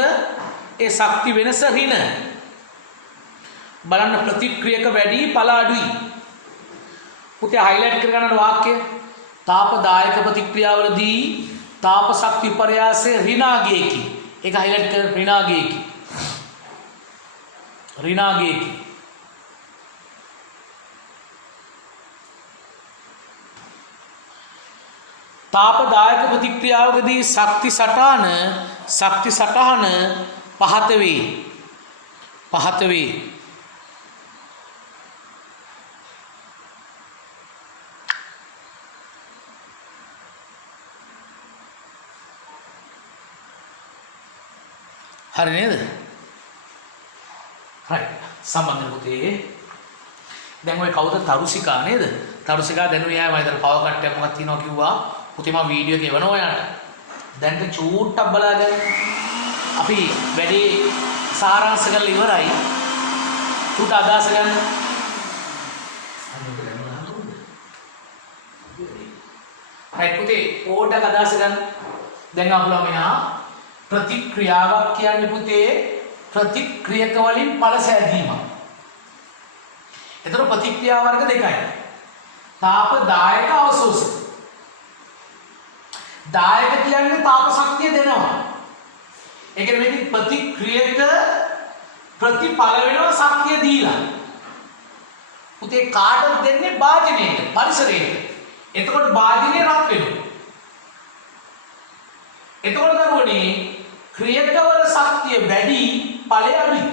ඒ ශක්ති වෙනස ඍණ. බලන්න ප්‍රතික්‍රියක වැඩි ඵල අඩුයි. පුතේ හයිලයිට් කරගන්න වාක්‍ය. තාපදායක ප්‍රතික්‍රියාවලදී තාප ශක්ති විපර්යාසය ඍණාගයකි. ඒක හයිලයිට් කර ඍණාගයකි. තාපදායක ප්‍රතික්‍රියාවකදී ශක්ති සටහන පහත වේ. හරි නේද? right සම්බන්ධ පුතේ. දැන් ඔය කවුද? තරුසිකා නේද? තරුසිකා දැනුයි ආය මම ඉතින් පවර් කට් එකක් මොකක්ද තියෙනවා කිව්වා. පුතේ මම වීඩියෝ එක එවනවා ඔයාලට. දැන් චූට්ටක් බලාගන්න. අපි වැඩි සාරාංශ කරලා ඉවරයි. චූට්ට අදහස ගන්න. right පුතේ ඕඩක් අදහස ගන්න. දැන් අපුලා මෙහා ප්‍රතික්‍රියාවක් කියන්නේ පුතේ ප්‍රතික්‍රියක වලින් ඵල සෑදීමක්. ඒතර ප්‍රතික්‍රියා වර්ග දෙකයි. තාප දායක අවශෝෂක. දායක කියන්නේ තාප ශක්තිය දෙනවා. ඒ කියන්නේ මේක ප්‍රතික්‍රියක ප්‍රතිඵල වෙනවා ශක්තිය දීලා. පුතේ කාටද දෙන්නේ? භාජනයට, පරිසරයට. එතකොට භාජනය රත් වෙනවා. එතකොට දරුවනේ ක්‍රියකවල ශක්තිය වැඩි, ඵලය අඩුයි.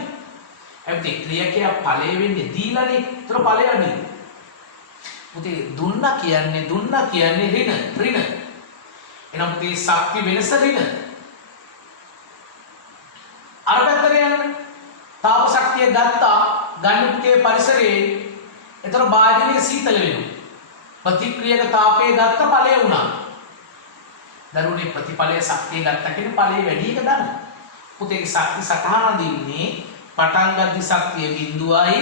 එතකොට ක්‍රියකයා ඵලය වෙන්නේ දීලානේ. ඒතර ඵලය අඩුයි. පුතේ දුන්නා කියන්නේ ඍණ. එහෙනම් පුතේ ශක්ති වෙනස ඍණ. අර පැත්තට යන්න. තාප ශක්තිය ගන්න පුතේ පරිසරයේ. ඒතර භාජනයේ සීතල වෙනවා. ප්‍රතික්‍රියක තාපය ගත්ත ඵලය වුණා. දරුවනේ ප්‍රතිඵලය ශක්තිය ගත්ත කෙනේ ඵලය වැඩි එක දන්න. පුතේගේ ශක්ති සටහන දින්නේ පටන් ගන්න ශක්තිය බිඳුවයි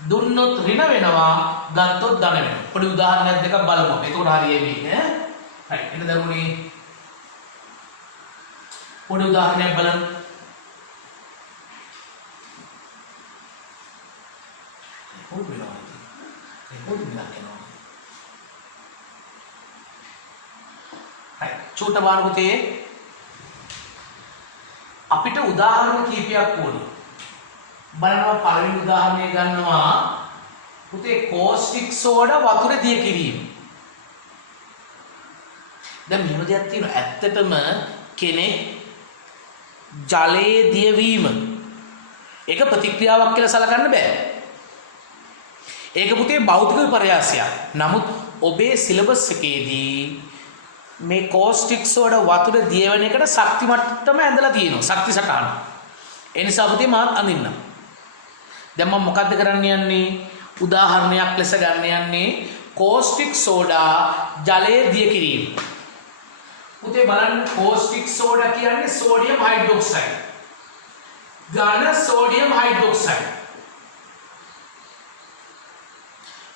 දුන්නොත් ඍණ වෙනවා ගත්තොත් ධන වෙනවා. පොඩි උදාහරණයක් දෙකක් බලමු. එතකොට හරියයි මේක. හරි. එන්න දරුවනේ පොඩි උදාහරණයක් බලන්න. පොඩි වෙනවා. චූට බාන පුතේ අපිට උදාහරණ කීපයක් ඕනේ. බලනවා පළවෙනි උදාහරණය ගන්නවා පුතේ කෝස්ටික් සෝඩා වතුරේ දිය කිරීම. දැන් මෙහෙම දෙයක් තියෙනවා. ඇත්තටම කෙනෙක් ජලයේ දියවීම ඒක ප්‍රතික්‍රියාවක් කියලා සලකන්න බෑ. ඒක පුතේ භෞතික විපර්යාසයක්. නමුත් ඔබේ සිලබස් එකේදී මේ කෝස්ටික් සෝඩා වතුර දියවන එකට ශක්ති මට්ටම ඇඳලා තියෙනවා. ශක්ති සටහන. ඒ නිසා පුතේ මාත් අඳින්න. දැන් මම මොකද්ද කරන්න යන්නේ? උදාහරණයක් ලෙස ගන්න යන්නේ කෝස්ටික් සෝඩා ජලයේ දිය කිරීම. පුතේ බලන්න කෝස්ටික් සෝඩා කියන්නේ සෝඩියම් හයිඩ්‍රොක්සයිඩ්. ඝන සෝඩියම් හයිඩ්‍රොක්සයිඩ්.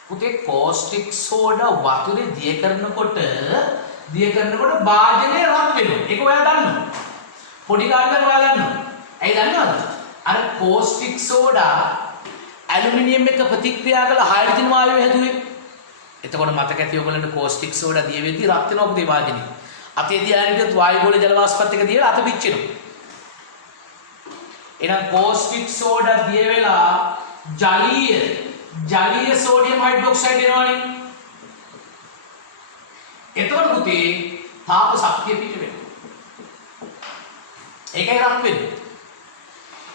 පුතේ කෝස්ටික් සෝඩා වතුරේ දිය කරනකොට භාජනය රත් වෙනවා. ඒක ඔයා දන්නවා. පොඩි කාලේ ඔයා දන්නවා. ඇයි දන්නවද? අර කෝස්ටික් සෝඩා ඇලුමිනියම් එක ප්‍රතික්‍රියා කරලා හයිඩ්‍රජන් වායුව හැදුවේ. එතකොට මතක ඇති ඔයගොල්ලන්ට කෝස්ටික් සෝඩා දිය වෙද්දී රත් වෙනවා පුතේ භාජනය. අතේ තියාගෙන වායු ගෝල ජල වාෂ්පත් එක දියලා අත පිච්චෙනවා. එහෙනම් කෝස්ටික් සෝඩා දිය වෙලා ජලීය සෝඩියම් හයිඩ්‍රොක්සයිඩ් එනවනේ. එතකොට පුතේ තාප ශක්තිය පිට වෙනවා. ඒකයි රත් වෙන්නේ.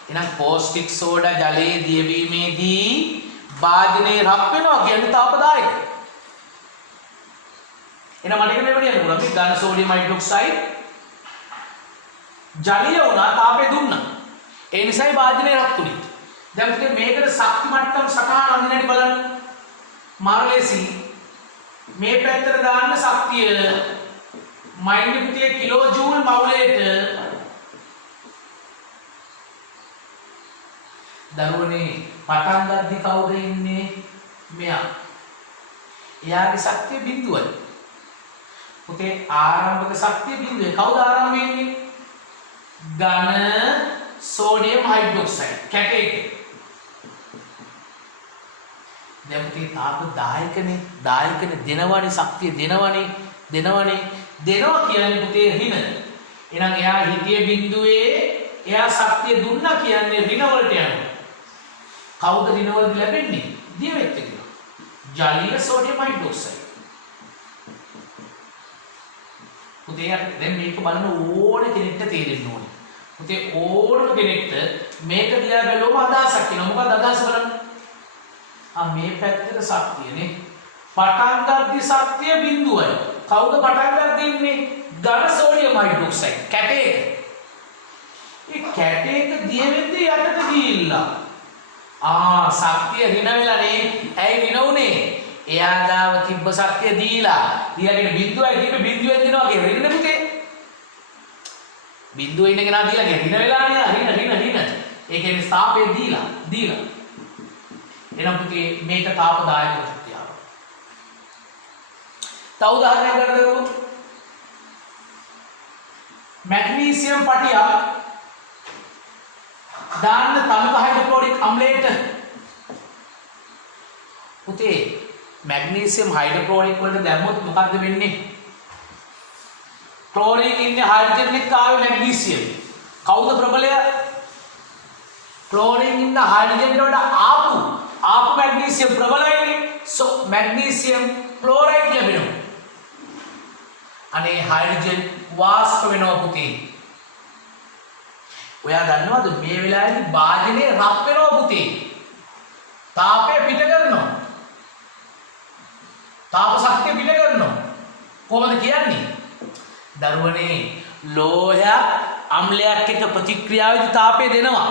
එහෙනම් කෝස්ටික් සෝඩා ජලයේ දියවීමේදී භාජනයේ රත් වෙනවා කියන්නේ තාපදායක. එහෙනම් මට එක මෙහෙම කියන්න පුළුවන්. මේ ඝන සෝඩියම් හයිඩ්‍රොක්සයිඩ් ජලීය වුණා තාපය දුන්නා. ඒ නිසායි භාජනයේ රත් වුනේ. දැන් පුතේ මේකට ශක්ති මට්ටම් සටහන අඳින්නට බලන්න. මාර්ලේසි මේ පැත්තට දාන්න ශක්තිය -3 කිලෝ ජූල් මවුලේට දරුවනේ පටන් ගද්දි කවුද ඉන්නේ? මෙයා. එයාගේ ශක්තිය බිඳුවයි. පුතේ ආරම්භක ශක්තිය බිඳුවයි. කවුද ආරම්භ වෙන්නේ? ඝන සෝඩියම් හයිඩ්‍රොක්සයිඩ් කැට එක. දැන් පුතේ තාප දායකනේ දෙනවනේ ශක්තිය දෙනවනේ දෙනවා කියන්නේ පුතේ ඍණ. එහෙනම් එයා හිතිය බිඳුවේ එයා ශක්තිය දුන්නා කියන්නේ ඍණ වලට යනවා. කවුද ඍණ වලට ලැබෙන්නේ? දියවෙත් එක. ජලීය සෝඩියම් හයිඩ්‍රොක්සයිඩ්. පුතේ දැන් මේක බලන ඕන කෙනෙක්ට තේරෙන්න ඕනේ. පුතේ ඕනම කෙනෙක්ට මේක දිහා බැලුවම අදහසක් එනවා. මොකක්ද අදහස බලන්න? මේ පැත්තට ශක්තියනේ. පටන් ගද්දි ශක්තිය බිඳුවයි. කවුද පටන් ගද්දි ඉන්නේ? ඝන සෝඩියම් හයිඩ්‍රොක්සයිඩ් කැට එක. මේ කැට එක දිය වෙද්දී යටට ගිහිල්ලා. ශක්තිය ඍණ වෙලානේ. ඇයි ඍණ උනේ? එයා ගාව තිබ්බ ශක්තිය දීලා. ඊයගෙන බිඳුවයි තිබ්බ බිඳුවෙන් දෙනවා කිය ඍණ පුතේ. බිඳුවේ ඉන්න කෙනා දීලා ඍණ වෙලානේ. ඍණ. ඒ කියන්නේ තාපේ දීලා. එනම් පුතේ මේක තාපදායක ප්‍රතික්‍රියාව. තව උදාහරණයක් ගන්න දරුවෝ. මැග්නීසියම් පටියක් දාන්න තමුක හයිඩ්‍රොක්ලොරික් අම්ලයට. පුතේ මැග්නීසියම් හයිඩ්‍රොක්ලොරික් වලට දැම්මොත් මොකද්ද වෙන්නේ? ක්ලෝරින් ඉන්නේ හයිඩ්‍රජන් එක්ක ආවේ මැග්නීසියම්. කවුද ප්‍රබලය? ක්ලෝරින් ඉන්න හයිඩ්‍රජන් වලට ආපු මැග්නීසියම් ප්‍රබලයිනේ. මැග්නීසියම් ක්ලෝරයිඩ් ලැබෙනවා. අනේ හයිඩ්‍රජන් වාෂ්ප වෙනවා පුතේ. ඔයා දන්නවද මේ වෙලාවේදී වාජනේ රත් වෙනවා පුතේ. තාපය පිට කරනවා. තාප ශක්තිය පිට කරනවා. කොහොමද කියන්නේ? දරුවනේ ලෝහයක් අම්ලයක් එක්ක ප්‍රතික්‍රියාවේදී තාපය දෙනවා.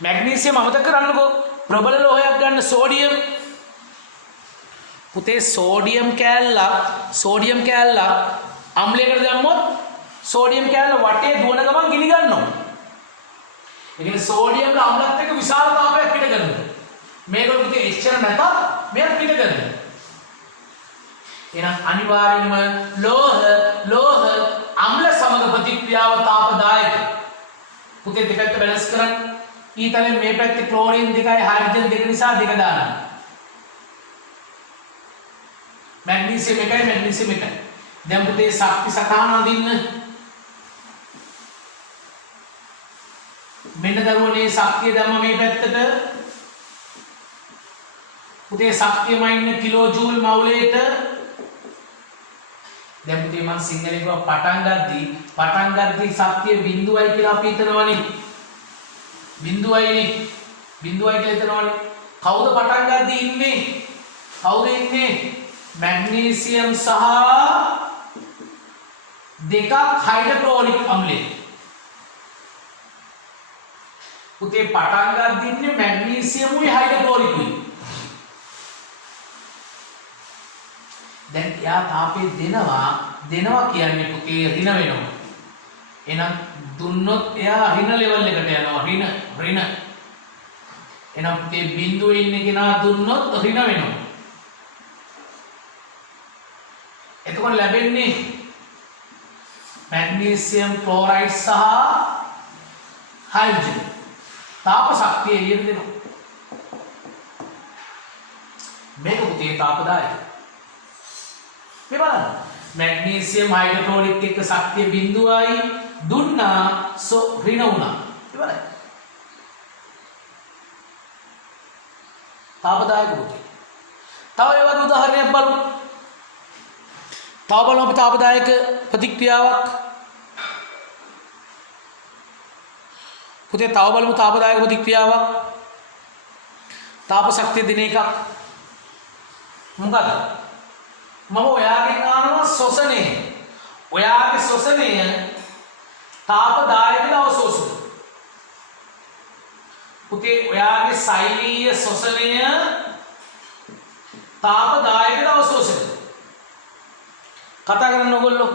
මැග්නීසියම් අමතක කරන්නකෝ. ප්‍රබල ලෝහයක් ගන්න සෝඩියම්. පුතේ සෝඩියම් කෑල්ල අම්ලයකට දැම්මොත් සෝඩියම් කෑල්ල වටේ දුවන ගමන් ගිනි ගන්නවා. ඒ කියන්නේ සෝඩියම් අම්ලත් එක්ක විශාල තාපයක් පිට කරනවා. මේක පුතේ එච්චර නැතත් මෙයක් පිට කරනවා. එහෙනම් අනිවාර්යයෙන්ම ලෝහ අම්ල සමග ප්‍රතික්‍රියාව තාපදායක. පුතේ දෙපැත්ත බැලන්ස් කරන්න. ඊතලෙන් මේ පැත්තේ ක්ලෝරින් දෙකයි හයිඩ්‍රජන් දෙක නිසා දෙක දානවා. මැග්නීසියම් එකයි. දැන් පුතේ ශක්ති සටහන අඳින්න. මෙන්න දරුවනේ ශක්තිය දැම්ම මේ පැත්තට. පුතේ ශක්තියම ඉන්න කිලෝ ජූල් මවුලේට. දැන් පුතේ මම සිංහලෙන් කිව්වා පටන් ගද්දී ශක්තිය බිඳුවයි කියලා අපි හිතනවනේ. බිඳුවයි කියලා හිතනවනේ. කවුද පටන් ගද්දී ඉන්නේ? කවුද ඉන්නේ? මැග්නීසියම් සහ දෙකක් හයිඩ්‍රොක්ලෝරික් අම්ලය. පුතේ පටන් ගද්දී ඉන්නේ මැග්නීසියමුයි හයිඩ්‍රොක්ලෝරිකුයි. දැන් යා තාපේ දෙනවා කියන්නේ පුතේ ඍණ වෙනවා. එහෙනම් දුන්නොත් එයා ඍණ ලෙවල් එකට යනවා. ඍණ. එහෙනම් පුතේ බිඳුවේ ඉන්න කෙනා දුන්නොත් ඍණ වෙනවා. එතකොට ලැබෙන්නේ මැග්නීසියම් ක්ලෝරයිඩ් සහ හයිඩ්‍රජන්. තාප ශක්තිය එළියට දෙනවා. මේක පුතේ තාපදායක. මේ බලන්න. මැග්නීසියම් හයිඩ්‍රොක්ලෝරික් එක්ක ශක්තිය බිඳුවයි දුන්නා ඍණ වුණා. ඉවරයි. තාපදායක පුතේ. තව ඒ වගේ උදාහරණයක් බලමු. තව බලමු අපි තාපදායක ප්‍රතික්‍රියාවක්. පුතේ තව බලමු තාපදායක ප්‍රතික්‍රියාවක්. තාප ශක්තිය දින එකක්. මොකද? මම ඔයාගෙන් අහනවා ශ්වසනය. ඔයාගේ ශ්වසනය තාපදායකද අවශෝෂකද? පුතේ ඔයාගේ සෛලීය ශ්වසනය තාපදායකද අවශෝෂකද? කතා කරන්න ඕගොල්ලෝ.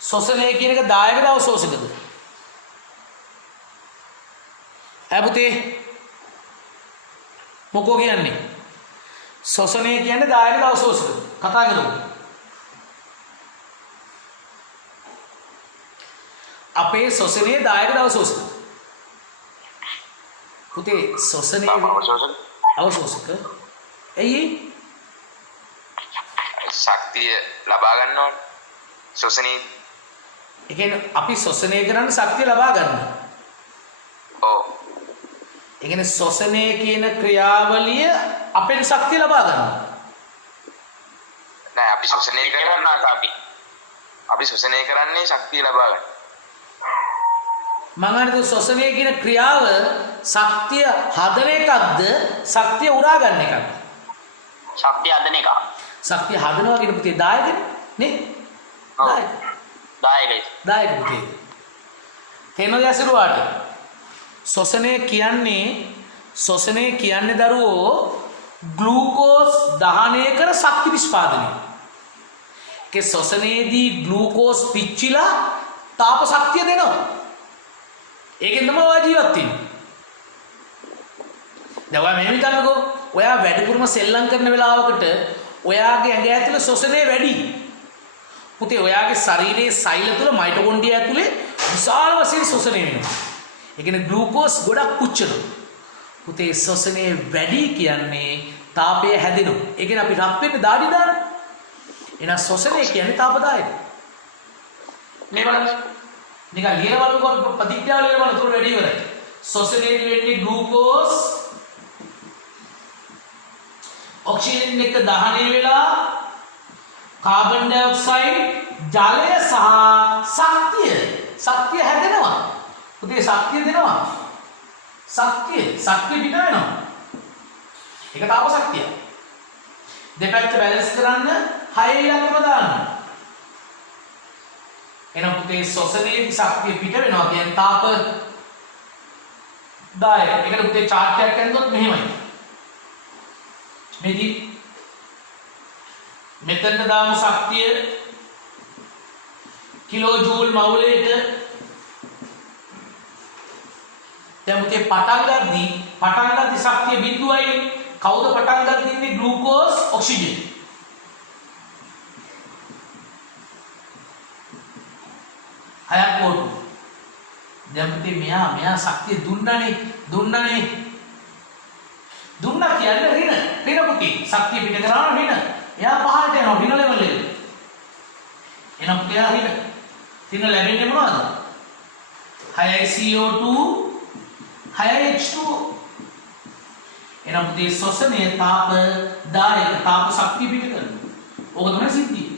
ශ්වසනය කියන එක දායකද අවශෝෂකද? පුතේ මොකෝ කියන්නේ? ශ්වසනය කියන්නේ දායකද අවශෝෂකද? කතා කරමු. අපේ ශ්වසනයේ දායකද අවශෝෂකද? පුතේ ශ්වසනයේ අවශෝෂක. එයි ශක්තිය ලබා ගන්න ඕනේ. ශ්වසනයේ ඒ කියන්නේ අපි ශ්වසනය කරන්නේ ශක්තිය ලබා ගන්න. ඔව්. ඒ කියන්නේ ශ්වසනය කියන ක්‍රියාවලිය අපෙන් ශක්තිය ලබා ගන්නවා. නෑ අපි ශ්වසනය කරන්නේ අපි ශ්වසනය කරන්නේ ශක්තිය ලබා ගන්න. මම අර ශ්වසනය කියන ක්‍රියාව ශක්තිය හදන එකක්ද ශක්තිය උරා ගන්න එකක්ද? ශක්තිය හදන එක. ශක්තිය හදනවා කියන පුතේ දායකනේ නේ? දායක පුතේ. තේනොද ඇසිරුවාට? ශ්වසනය කියන්නේ දරුවෝ ග්ලූකෝස් දහනය කර ශක්ති නිෂ්පාදනය. ඒ ශ්වසනයේදී ග්ලූකෝස් පිච්චිලා තාප ශක්තිය දෙනවා. ඒකෙන් තමයි ඔයා ජීවත් වෙන්නේ. දැන් ඔයා මෙහෙම හිතන්නකෝ. ඔයා වැඩිපුරම සෙල්ලම් කරන වෙලාවකට ඔයාගේ ඇඟ ඇතුලේ ශ්වසනය වැඩි. පුතේ ඔයාගේ ශරීරයේ සෛල තුල මයිටොකොන්ඩ්‍රියා ඇතුලේ විශාල වශයෙන් ශ්වසනය වෙනවා. ඒ කියන්නේ ග්ලූකෝස් ගොඩක් පුච්චනවා. පුතේ ශ්වසනය වැඩි කියන්නේ තාපය හැදෙනවා. ඒ කියන්නේ අපි රත් වෙන්න දාඩි දාන. එහෙනම් ශ්වසනය කියන්නේ තාපදායක. මේ බලන්න. නිකන් ලියන බලනකොට ප්‍රතික්‍රියාව ලියන බලනකොට වැඩි ඉවරයි. ශ්වසනයේදී වෙන්නේ ග්ලූකෝස් ඔක්සිජන් එක්ක දහනය වෙලා කාබන් ඩයොක්සයිඩ් ජලය සහ ශක්තිය හැදෙනවා. පුතේ ශක්තිය දෙනවා. ශක්තිය පිට වෙනවා. ඒක තාප ශක්තිය. දෙපැත්ත බැලන්ස් කරන්න 6 ඉලක්කම දාන්න. එහෙනම් පුතේ ශෝෂණයේ ශක්තිය පිට වෙනවා කියන්නේ තාප දායක. ඒකට පුතේ chart එකක් ඇඳුවොත් මෙහෙමයි. මෙතන දාමු ශක්තිය කිලෝ ජූල් මවුලේට. දැන් පුතේ පටන් ගද්දි ශක්තිය බිඳුවයි. කවුද පටන් ගන්න ඉන්නේ? Glucose oxygen. හයක් කොටු. දැන් පුතේ මෙයා ශක්තිය දුන්නානේ. දුන්නා කියන්නේ ඍණ පුතේ. ශක්තිය පිට කරනවා ඍණ. එයා පහළට යනවා ඍණ ලෙවල් එකට. එහෙනම් පුතේ ඍණ ලැබෙන්නේ මොනවද? 6යි CO2 6යි H2O. එහෙනම් පුතේ ශ්වසනයේ තාප ශක්තිය පිට කරනවා. ඕක තමයි සිද්ධිය.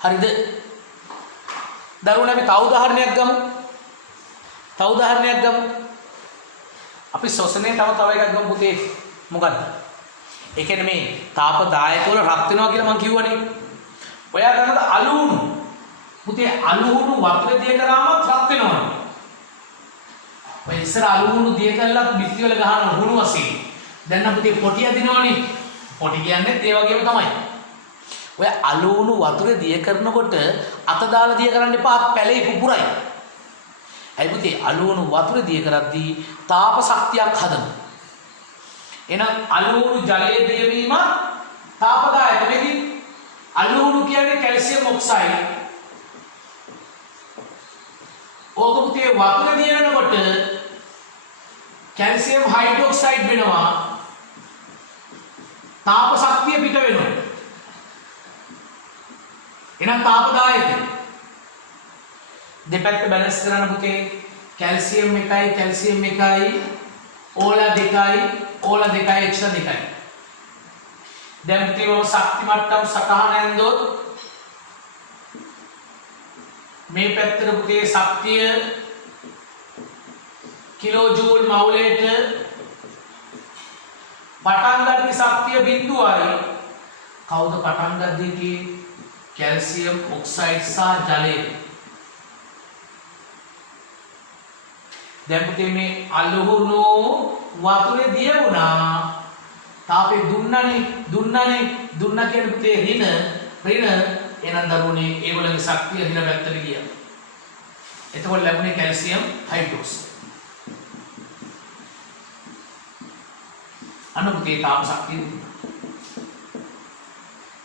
හරිද? දරුවනේ අපි තව උදාහරණයක් ගමු. අපි ශ්වසනයේ තව එකක් ගමු පුතේ. මොකද්ද? ඒ කියන්නේ මේ තාප දායක වල රත් වෙනවා කියලා මම කිව්වනේ. ඔයා ගන්නද අලුහුණු. පුතේ අලුහුණු වතුර දිය කරාම රත් වෙනවා. ඔය ඉස්සර අලුහුණු දිය කළත් බිත්ති වල ගහන හුණු වශයෙන්. දැන් නම් පුතේ පොටි අදිනවනේ. පොටි කියන්නේ ඒ වගේම තමයි. ඔය අලුහුණු වතුර දිය කරනකොට අත දාලා දිය කරන්න එපා. පැලේ පුපුරයි. ඇයි පුතේ අලුහුණු වතුර දිය කරද්දී තාප ශක්තියක් හදනවා. එහෙනම් අලුහුණු ජලයේ දියවීම තාපදායක. මේකේ අලුහුණු කියන්නේ කැල්සියම් ඔක්සයිඩ්. ඕක පුතේ වතුර දිය වෙනකොට කැල්සියම් හයිඩ්‍රොක්සයිඩ් වෙනවා. තාප ශක්තිය පිට වෙනවා. එහෙනම් තාපදායක. දෙපැත්ත බැලන්ස් කරන්න පුතේ. කැල්සියම් 1යි ඕලා 2යි එක්ස්ට්‍රා 2යි. දැන් පුතේ ඔය ශක්ති මට්ටම් සටහන ඇන්දොත් මේ පැත්තට පුතේ ශක්තිය කිලෝ ජූල් මවුලේට පටන් ගන්න ශක්තිය බිඳුවයි. කවුද පටන් ගද්දී? කැල්සියම් ඔක්සයිඩ් සහ ජලය. දැන් පුතේ මේ අලුහුණු වතුරේ දිය වුණා. තාපේ දුන්නා කියන පුතේ ඍණ එහෙනම් දරුවනේ ඒගොල්ලන්ගේ ශක්තිය ඍණ පැත්තට ගියා. එතකොට ලැබුණේ කැල්සියම් හයිඩ්‍රොක්සයිඩ්. අන්න පුතේ තාප ශක්තිය දුන්නා.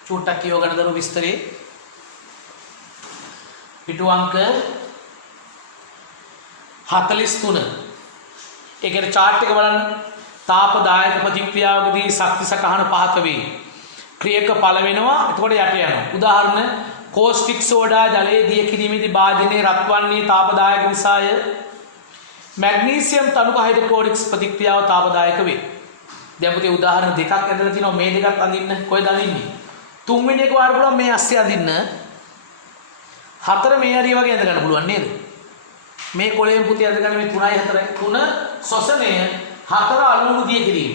චූට්ටක් කියව ගන්න දරුවෝ විස්තරේ. පිටු අංක 43. ඒකේ chart එක බලන්න. තාපදායක ප්‍රතික්‍රියාවකදී ශක්ති සටහන පහත වේ. ක්‍රියක පළ වෙනවා. එතකොට යට යනවා. උදාහරණ කෝස්ටික් සෝඩා ජලයේ දිය කිරීමේදී භාජනයේ රත් වන්නේ තාපදායක නිසාය. මැග්නීසියම් තනුක හයිඩ්‍රොක්ලෝරික්ස් ප්‍රතික්‍රියාව තාපදායක වේ. දැන් පුතේ උදාහරණ දෙකක් ඇඳලා තිනවා. මේ දෙකත් අඳින්න. කොහෙද අඳින්නේ? තුන්වෙනි එක වාර පුළුවන් මේ ASCII අඳින්න. හතර මේ හරිය වගේ ඇඳ ගන්න පුළුවන් නේද? මේ කොලයෙන් පුතේ ඇඳ ගන්න මේ 3යි 4යි 3 ශ්වසනය 4 අලුහුණු දිය කිරීම.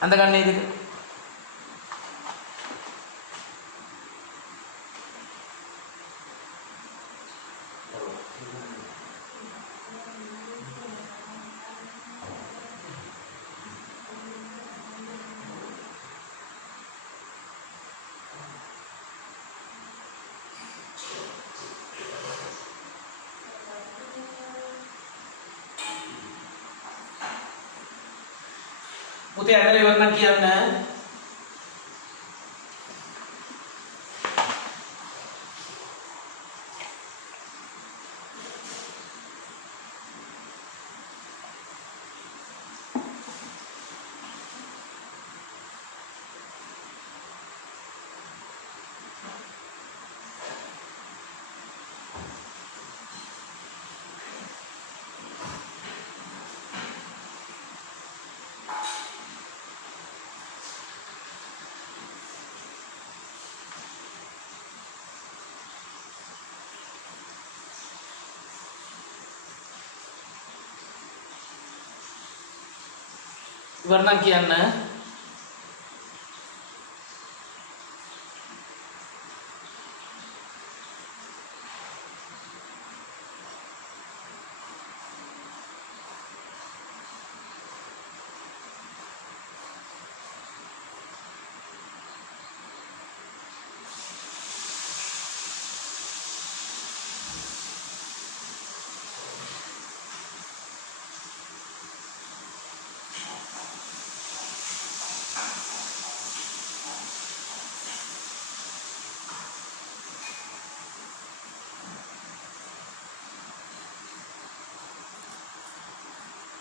ඇඳ ගන්න මේ දෙක. පුතේ ඇදලා ඉවර නම් කියන්න. ඉවරනම් කියන්න.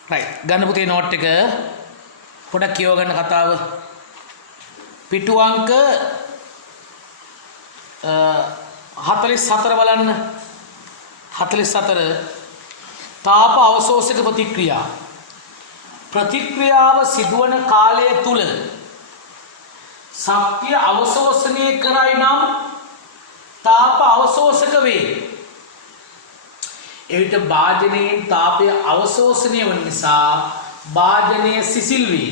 රයිට් ගන්න පුතේ නෝට් එක පොඩක් කියව ගන්න කතාව. පිටු අංක 44 බලන්න. 44 තාප අවශෝෂක ප්‍රතික්‍රියා. ප්‍රතික්‍රියාව සිදුවන කාලය තුල ශක්තිය අවශෝෂණය කරයි නම් තාප අවශෝෂක වේ. එවිට භාජනයෙන් තාපය අවශෝෂණය වන නිසා භාජනය සිසිල් වේ.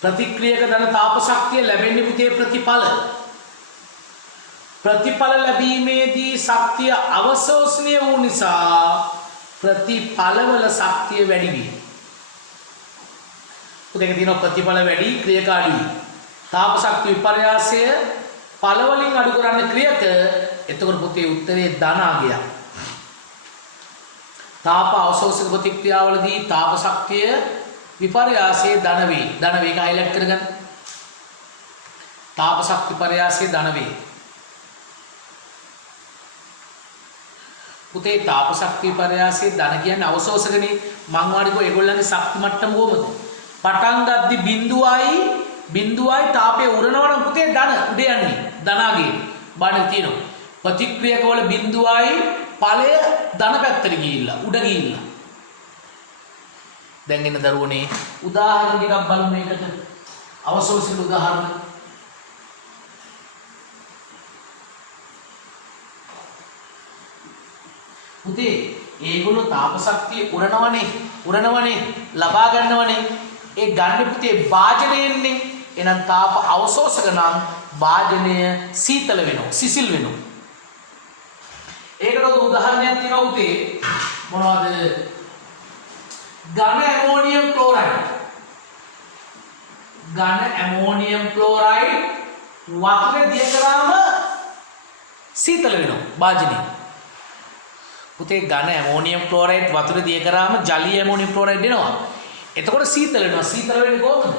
ප්‍රතික්‍රියක දන තාප ශක්තිය ලැබෙන්නේ පුතේ ප්‍රතිඵල. ප්‍රතිඵල ලැබීමේදී ශක්තිය අවශෝෂණය වූ නිසා ප්‍රතිඵලවල ශක්තිය වැඩි වේ. පුතේ කියනවා ප්‍රතිඵල වැඩි ක්‍රියක අඩුයි. තාප ශක්තිය විපර්යාසය ඵල වලින් අඩු කරන්න ක්‍රියක. එතකොට පුතේ උත්තරේ ධනාගය. තාප අවශෝෂක ප්‍රතික්‍රියාවලදී තාප ශක්තිය විපර්යාසයේ ධන වේ. ධන වේග හයිලයිට් කරගන්න. තාප ශක්ති විපර්යාසයේ ධන වේ. පුතේ තාප ශක්ති විපර්යාසයේ ධන කියන්නේ අවශෝෂකනේ. මං වාඩිකෝ ඒගොල්ලන්ගේ ශක්ති මට්ටම කොහමද? පටන් ගද්දි බිඳුවයි තාපයේ උරනවා නම් පුතේ ධන උඩ යන්නේ. ධනාගේ බාඩේ තියෙනවා. ප්‍රතික්‍රියක වල බිඳුවයි ඵලය ධන පැත්තට ගිහිල්ලා උඩ ගිහිල්ලා. දැන් එන්න දරුවනේ උදාහරණ ටිකක් බලමු මේකට. අවශෝෂක උදාහරණ. පුතේ ඒගොල්ලෝ තාප ශක්තිය උරනවනේ ලබා ගන්නවනේ. ඒ ගන්න පුතේ වාජනයෙන්නේ. එහෙනම් තාප අවශෝෂක නම් වාජනය සීතල වෙනවා, සිසිල් වෙනවා. ඒකට උදාහරණයක් තියෙනවා පුතේ. මොනවද? ඝන ඇමෝනියම් ක්ලෝරයිඩ්. ඝන ඇමෝනියම් ක්ලෝරයිඩ් වතුරේ දිය කරාම සීතල වෙනවා වාජනය. පුතේ ඝන ඇමෝනියම් ක්ලෝරයිඩ් වතුරේ දිය කරාම ජලීය ඇමෝනියම් ක්ලෝරයිඩ් එනවා. එතකොට සීතල වෙනවා. සීතල වෙන්නේ කොහොමද?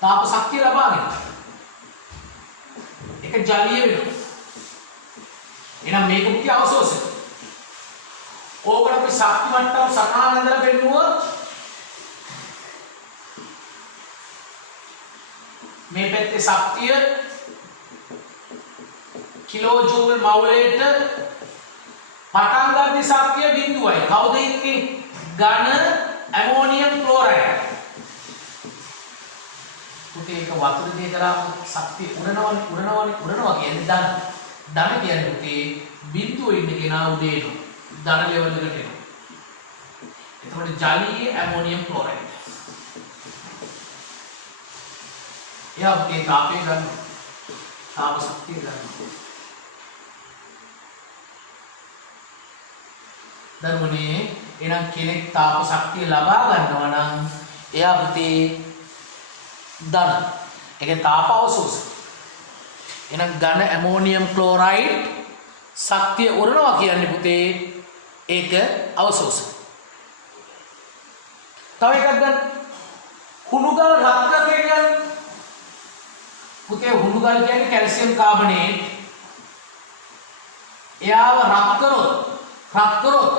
තාප ශක්තිය ලබාගෙන. ඒක ජලීය වෙනවා. එහෙනම් මේක පුතේ අවශෝෂක. ඕකට අපි ශක්ති මට්ටම සමාන ඉඳලා පෙන්නුවොත් මේ පැත්තේ ශක්තිය කිලෝ ජූල් මවුලයට පටන් ගන්න ශක්තිය බිඳුවයි. කවුද ඉන්නේ? ඝන ඇමෝනියම් ක්ලෝරයිඩ්. පුතේ ඒක වතුර දිය කරාම ශක්තිය උරනවා කියන්නේ ධන කියන්නේ පුතේ බිඳුවේ ඉන්න කෙනා උඩේ එනවා. ධන ලෙවල් එකට එනවා. එතකොට ජලීය ඇමෝනියම් ක්ලෝරයිඩ්. එයා පුතේ තාපය ගන්න. තාප ශක්තිය ගන්න. දරුවනේ එහෙනම් කෙනෙක් තාප ශක්තිය ලබා ගන්නවා නම් එයා පුතේ ධන. ඒකේ තාප අවශෝෂක. එහෙනම් ඝන ඇමෝනියම් ක්ලෝරයිඩ් ශක්තිය උරනවා කියන්නේ පුතේ ඒක අවශෝෂක. තව එකක් ගන්න. හුණුගල් රත්තරන් ගන්න. පුතේ හුණුගල් කියන්නේ කැල්සියම් කාබනේට්. එයාව රත් කරොත්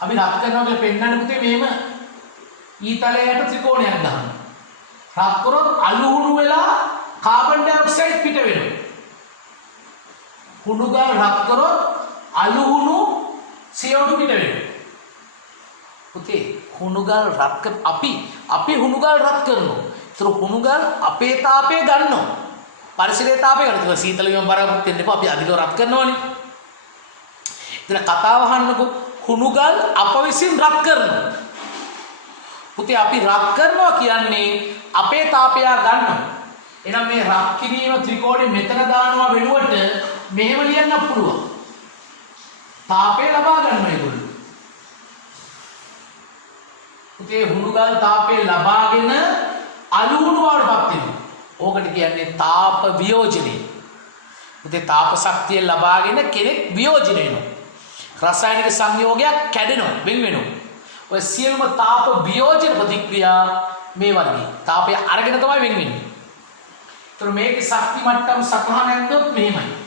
අපි රත් කරනවා කියලා පෙන්නන්න පුතේ මෙහෙම ඊතලයට ත්‍රිකෝණයක් ගන්න. රත් කරොත් අලුහුණු වෙලා කාබන් ඩයොක්සයිඩ් පිට වෙනවා. හුණුගල් රත් කරොත් අලුහුණු CO2 පිට වෙනවා. පුතේ හුණුගල් රත් අපි හුණුගල් රත් කරනවා. ඒතර හුණුගල් අපේ තාපය ගන්නවා. පරිසරයේ තාපය ගන්නවා. සීතල වීම බරපතල වෙන්න එපා. අපි අධිකව රත් කරනවානේ. එතන කතාව අහන්නකො හුණුගල් අප විසින් රත් කරනවා. පුතේ අපි රත් කරනවා කියන්නේ අපේ තාපය ගන්නවා. එහෙනම් මේ රත් කිරීම ත්‍රිකෝණය මෙතන දානවා වෙනුවට මෙහෙම ලියන්න පුළුවන්. තාපය ලබා ගන්නවා ඒගොල්ලෝ. පුතේ හුණුගල් තාපය ලබාගෙන අලු හුණු වලටපත් වෙනවා. ඕකට කියන්නේ තාප වියෝජනය. පුතේ තාප ශක්තිය ලබාගෙන කෙනෙක් වියෝජනය වෙනවා. රසායනික සංයෝගයක් කැඩෙනවා, වෙන් වෙනවා. ඔය සියලුම තාප වියෝජන ප්‍රතික්‍රියා මේ වර්ගයේ. තාපය අරගෙන තමයි වෙන් වෙන්නේ. ඒතර මේකේ ශක්ති මට්ටම් සතහන ඇද්දොත් මෙහෙමයි.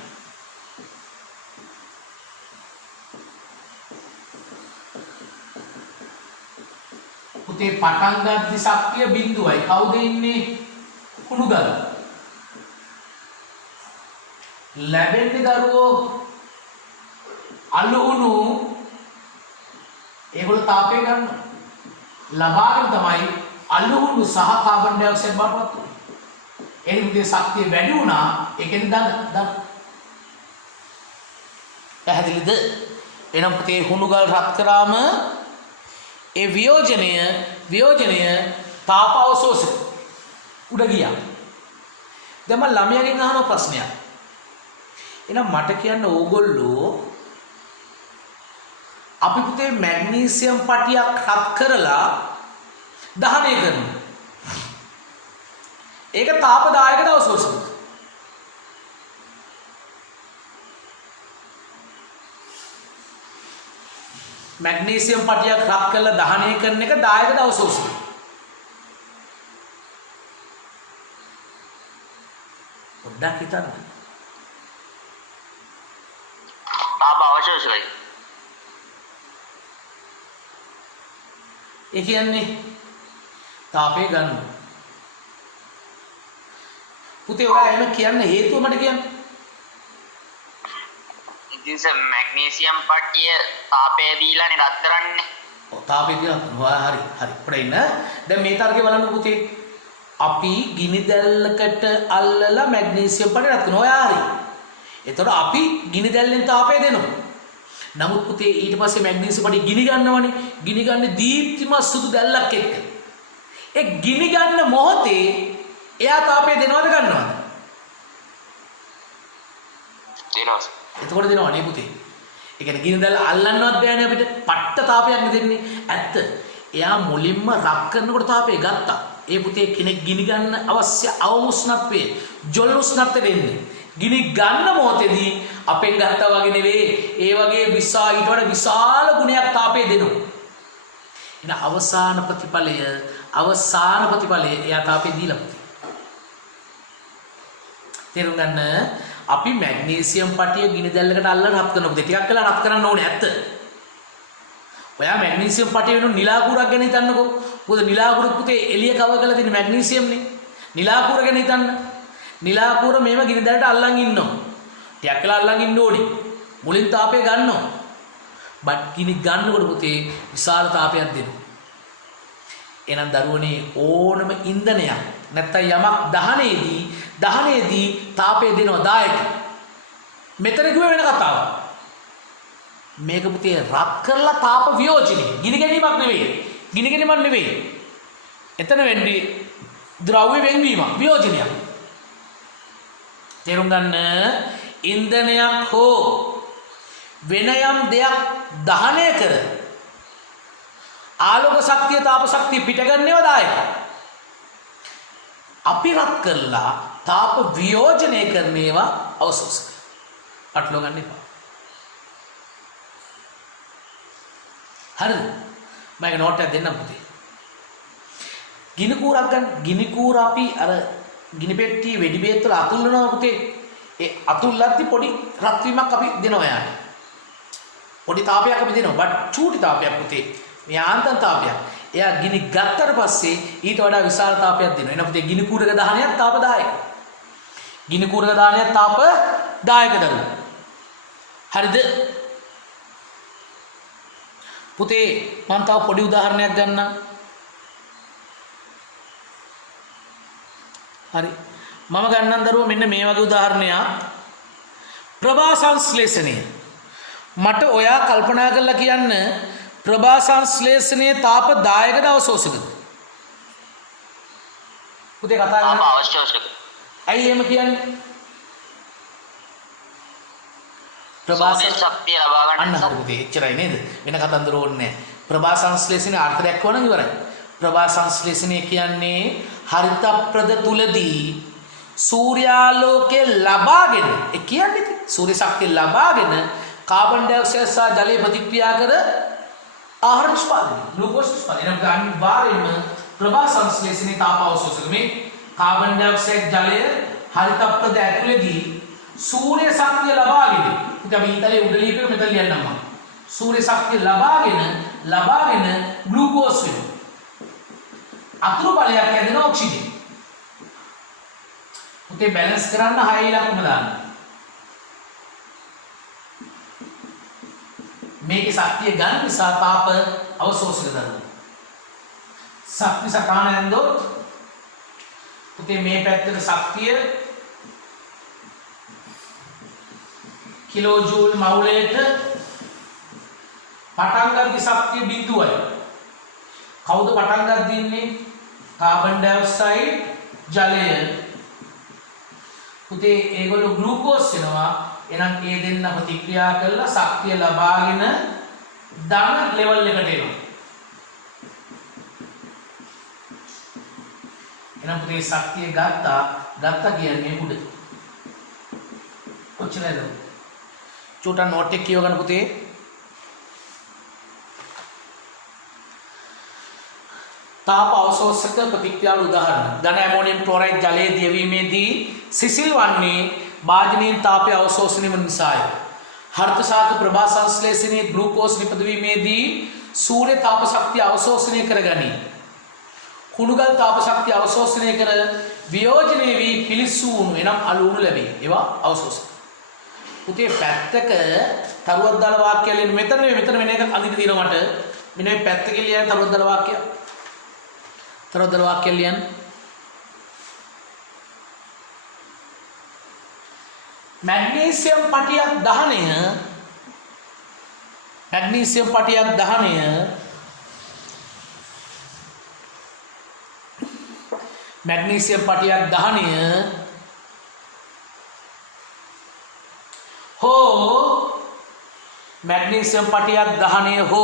පුතේ පටන් ගන්න ශක්තිය බිඳුවයි. කවුද ඉන්නේ? කුණුගල. ලැබෙන්නේ දරුවෝ අලුණු ඒගොල්ලෝ තාපය ගන්නවා. ලබාගෙන තමයි අලුණු සහ කාබන් ඩයොක්සයිඩ් බාටපත් වෙන්නේ. එනිමුදේ ශක්තිය වැඩි වුණා. ඒකෙන් දන්න. පැහැදිලිද? එනම් පුතේ හුණුගල් රත් කරාම ඒ වියෝජනය තාප අවශෝෂක උඩ ගියා. දැන් මම ළමයාගෙන් අහන ප්‍රශ්නයක්. එහෙනම් මට කියන්න ඕගොල්ලෝ අපි පුතේ මැග්නීසියම් පටියක් රත් කරලා දහනය කරනවා. ඒක තාපදායකද අවශෝෂකද? මැග්නීසියම් පටියක් රත් කරලා දහනය කරන එක දායකද අවශෝෂකද? පොඩ්ඩක් හිතන්න. තාප අවශෝෂකයි. ඒ කියන්නේ තාපය ගන්නවා. පුතේ ඔයා එහෙම කියන්න හේතුව මට කියන්න. ඉතින් මැග්නීසියම් පට්ටිය තාපය දීලානේ රත් කරන්නේ. ඔව් තාපය දීලා හරි. පොඩ ඉන්න. දැන් මේ තරගේ බලන්න පුතේ. අපි ගිනි දැල්ලකට අල්ලලා මැග්නීසියම් පට්ටිය රත් කරනවා. ඔයා හරි. එතකොට අපි ගිනි දැල්ලෙන් තාපය දෙනවා. නමුත් පුතේ ඊට පස්සේ මැග්නීසියම් පට්ටිය ගිනි ගන්නවනේ. ගිනි ගන්න දීප්තිමත් සුදු දැල්ලක් එක්ක. ඒ ගිනි ගන්න මොහොතේ එයා තාපය දෙනවද ගන්නවද? දෙනවා. එතකොට දෙනවා නේ පුතේ. ඒ කියන්නේ ගිනි දැල්ල අල්ලන්නවත් බෑනේ අපිට. පට්ට තාපයක් නේ දෙන්නේ. ඇත්ත. එයා මුලින්ම රක් කරනකොට තාපය ගත්තා. ඒ පුතේ කෙනෙක් ගිනි ගන්න අවශ්‍ය අවම උෂ්ණත්වයේ ජොල් උෂ්ණත්වය දෙන්නේ. ගිනි ගන්න මොහොතේදී අපෙන් ගත්තා වගේ නෙවෙයි. ඒ වගේ ඊට වඩා විශාල ගුණයක් තාපය දෙනවා. එන අවසාන ප්‍රතිඵලය එයා තාපය දීලා පුතේ. තේරුම් ගන්න. අපි මැග්නීසියම් පටිය ගිනි දැල්ලකට අල්ලලා රත් කරනකොට ටිකක් වෙලා රත් කරන්න ඕනේ ඇත්ත. ඔයා මැග්නීසියම් පටිය වෙන නිලාකුරක් ගැන හිතන්නකෝ. මොකද නිලාකුර පුතේ එළිය කව කරලා තියෙන මැග්නීසියම්නේ. නිලාකුර ගැන හිතන්න. නිලාකුර මේව ගිනි දැල්ලට අල්ලන් ඉන්නවා. ටිකක් වෙලා අල්ලන් ඉන්න ඕනේ. මුලින් තාපය ගන්නවා. බත් ගිනි ගන්නකොට පුතේ විශාල තාපයක් දෙනවා. එහෙනම් දරුවනේ ඕනම ඉන්ධනයක් නැත්තම් යමක් දහනයේදී තාපය දෙනවා දායක. මෙතන කිව්ව වෙන කතාවක්. මේක පුතේ රත් කරලා තාප වියෝජනය. ගිනි ගැනීමක් නෙවෙයි. එතන වෙන්නේ ද්‍රව්‍ය වෙන්වීමක් වියෝජනයක්. තේරුම් ගන්න. ඉන්ධනයක් හෝ වෙන යම් දෙයක් දහනය කර ආලෝක ශක්තිය තාප ශක්තිය පිටගන්නේව දායක. අපි රත් කරලා තාප වියෝජනය කරන ඒවා අවශෝෂක. අටලෝ ගන්න එපා. හරිද? මම ඒක නෝට් එකක් දෙන්නම් පුතේ. ගිනි කූරක් ගන්න. ගිනි කූර අපි අර ගිනි පෙට්ටියේ වෙඩි බේත් වල අතුල්නවා පුතේ. ඒ අතුල්ලද්දි පොඩි රත් වීමක් අපි දෙනවා යාට. පොඩි තාපයක් අපි දෙනවා. බට් චූටි තාපයක් පුතේ. මේ ආන්තම් තාපයක්. එයා ගිනි ගත්තට පස්සේ ඊට වඩා විශාල තාපයක් දෙනවා. එන පුතේ ගිනි කූරක දහනයක් තාපදායක. ගිනි කූරක දානයක් තාපදායක දරුවෝ. හරිද? පුතේ මම තව පොඩි උදාහරණයක් ගන්නම්. හරි. මම ගන්නම් දරුවෝ මෙන්න මේ වගේ උදාහරණයක්. ප්‍රභා සංශ්ලේෂණය. මට ඔයා කල්පනා කරලා කියන්න ප්‍රභා සංශ්ලේෂණයේ තාප දායකද අවශෝෂකද? පුතේ කතා තාප කරන්න. අවශෝෂක. ඇයි එහෙම කියන්නේ? සූර්ය ශක්තිය ලබා අන්න ගන්න හරි පුතේ එච්චරයි නේද? වෙන කතන්දර ඕනේ නැහැ. ප්‍රභා සංශ්ලේෂණයේ අර්ථ දැක්වුවා නම් ඉවරයි. ප්‍රභා සංශ්ලේෂණය කියන්නේ හරිත ප්‍රද තුලදී සූර්යාලෝකය ලබාගෙන ඒ කියන්නේ සූර්ය ශක්තිය ලබාගෙන කාබන් ඩයොක්සයිඩ් සහ ජලය ප්‍රතික්‍රියා කර ආහාර නිෂ්පාදනය ග්ලූකෝස් නිෂ්පාදනය නම් අනිවාර්යයෙන්ම ප්‍රභා සංශ්ලේෂණයේ තාප අවශෝෂක මේ කාබන් ඩයොක්සයිඩ් ජලය හරිත ප්‍රද ඇතුලේදී සූර්ය ශක්තිය ලබාගෙන ඉතින් අපි ඊතලේ උඩ ලියපෙක මෙතන ලියන්නම් මම සූර්ය ශක්තිය ලබාගෙන ග්ලූකෝස් වෙනවා අතුරු බලයක් ඇදෙන ඔක්සිජන් උතේ බැලන්ස් කරන්න 6 ඉලක්කම දාන්න මේකේ ශක්තිය ගන්න නිසා තාප අවශෝෂක දරුවෝ ශක්ති සටහන ඇන්දොත් උතේ මේ පැත්තට ශක්තිය කිලෝජූල් මවුලයට පටන් ගන්න ශක්තිය බිඳුවයි. කවුද පටන් ගන්න දින්නේ? කාබන් ඩයොක්සයිඩ් ජලය. පුතේ ඒගොල්ලෝ ග්ලූකෝස් වෙනවා. එහෙනම් ඒ දෙන්න ප්‍රතික්‍රියා කරලා ශක්තිය ලබාගෙන ධන ලෙවල් එකට එනවා. එහෙනම් පුතේ ශක්තිය ගත්තා කියන්නේ උඩ. ඔච්චරද? छोटा नोट टेक किया होगा पुते ताप අවශෝෂක ප්‍රතික්‍රියාවල උදාහරණ ඝන ඇමෝනියම් ක්ලෝරයිඩ් ජලයේ දියවීමේදී සිසිල් වන්නේ භාජනීය තාපය අවශෝෂණය වන නිසාය. හර්ථ ශාක ප්‍රභා සංශ්ලේෂණයේ ග්ලූකෝස් නිපදවීමේදී සූර්ය තාප ශක්තිය අවශෝෂණය කරගනී. කුණුගල් තාප ශක්තිය අවශෝෂණය කර වියෝජනය වී පිලිස්සුණු එනම් අලුණු ලැබේ. ඒවා අවශෝෂක. පුතේ පැත්තක තරුවක් දාල වාක්‍යය ලියන්න මෙතන වෙන එකක් අඳින්න තියෙනවා මට. මෙන්න මේ පැත්තක ලියන තරුවක් දාල වාක්‍යය. තරුවක් දාල වාක්‍යය ලියන්න. මැග්නීසියම් පටියක් දහනය मैग्नीशियम पटिया दहने हो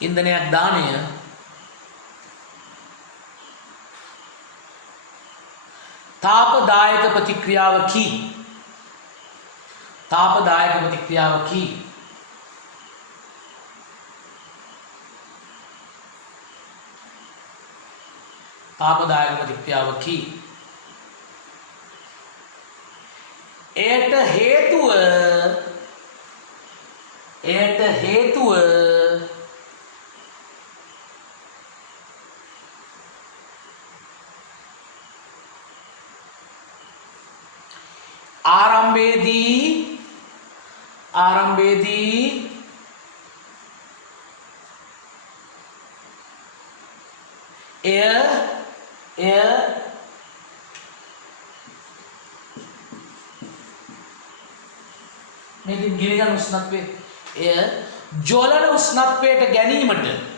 इंधनයක් දහනය तापदायक प्रतिक्रियावकी तापदायक प्रतिक्रियावकी एट हेतुव ආරම්භයේදී එය මේ ගිනිගන්න උෂ්ණත්වයේ එය ජවලන උෂ්ණත්වයට ගැනීමට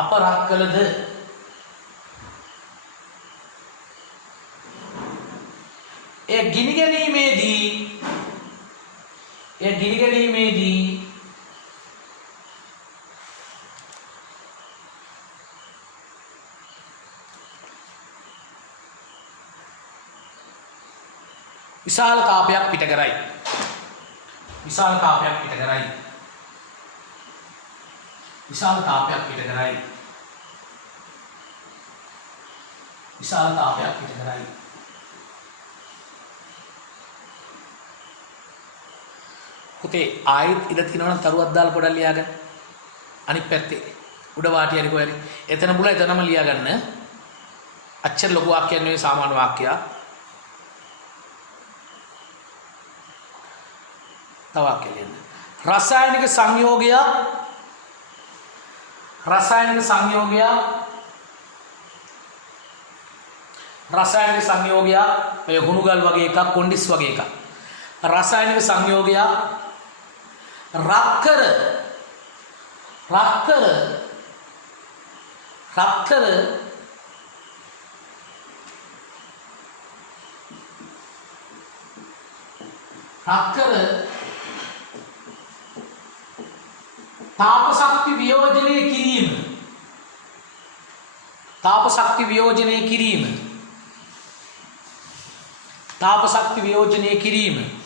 අප රත් කළද එය ගිනි ගැනීමේදී විශාල තාපයක් පිට කරයි. විශාල තාපයක් පිට කරයි. විශාල තාපයක් පිට කරයි. විශාල තාපයක් පිට කරයි. පුතේ ආයෙත් ඉඳ තිනවනම් තරුවක් දාලා පොඩක් ලියාගන්න. අනිත් පැත්තේ උඩ වාටිය හරි කොහරි. එතන බුල එතනම ලියාගන්න. අච්චර ලොකු වාක්‍යයක් නෙවෙයි සාමාන්‍ය වාක්‍යයක්. තව වාක්‍යයක් ලියන්න. රසායනික සංයෝගයක් ඔය හුණුගල් වගේ එකක් කොන්ඩිස් වගේ එකක්. රසායනික සංයෝගයක් රක්කර තාප ශක්ති වියෝජනය කිරීම. තාප ශක්ති වියෝජනය කිරීම. තාප ශක්ති වියෝජනය කිරීම.